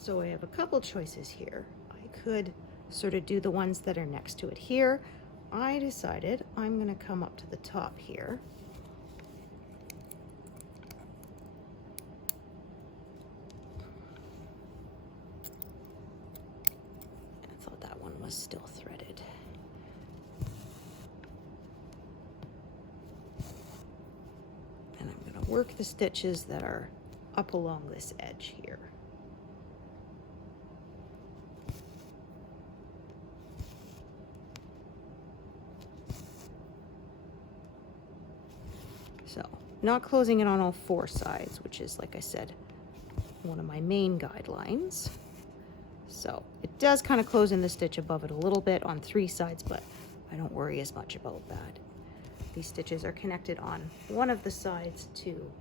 So I have a couple choices here. I could sort of do the ones that are next to it here. I decided I'm going to come up to the top here. I thought that one was still threaded. And I'm going to work the stitches that are up along this edge here. So, not closing it on all four sides, which is, like I said, one of my main guidelines. So, it does kind of close in the stitch above it a little bit on three sides, but I don't worry as much about that. These stitches are connected on one of the sides to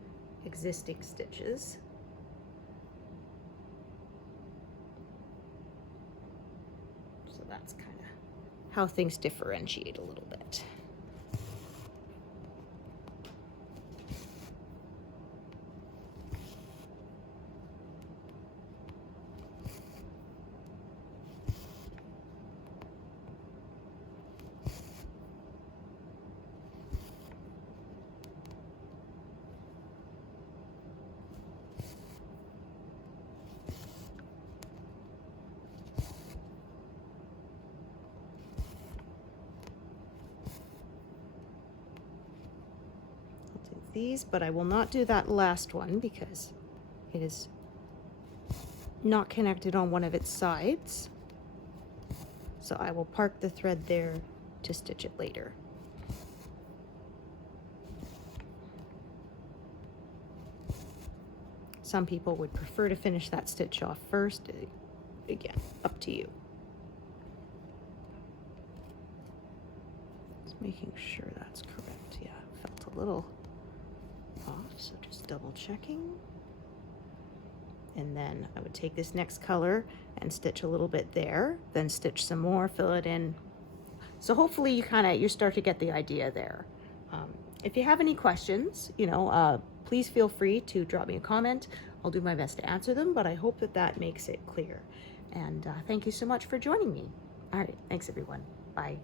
existing stitches. So that's kind of how things differentiate a little bit. these, but I will not do that last one because it is not connected on one of its sides. So I will park the thread there to stitch it later. Some people would prefer to finish that stitch off first. Again, up to you. Just making sure that's correct. Yeah, felt a little off, so just double checking. And then I would take this next color and stitch a little bit there, then stitch some more, fill it in. So hopefully you start to get the idea there. If you have any questions, please feel free to drop me a comment. I'll do my best to answer them, but I hope that makes it clear. And thank you so much for joining me. All right, thanks everyone. Bye.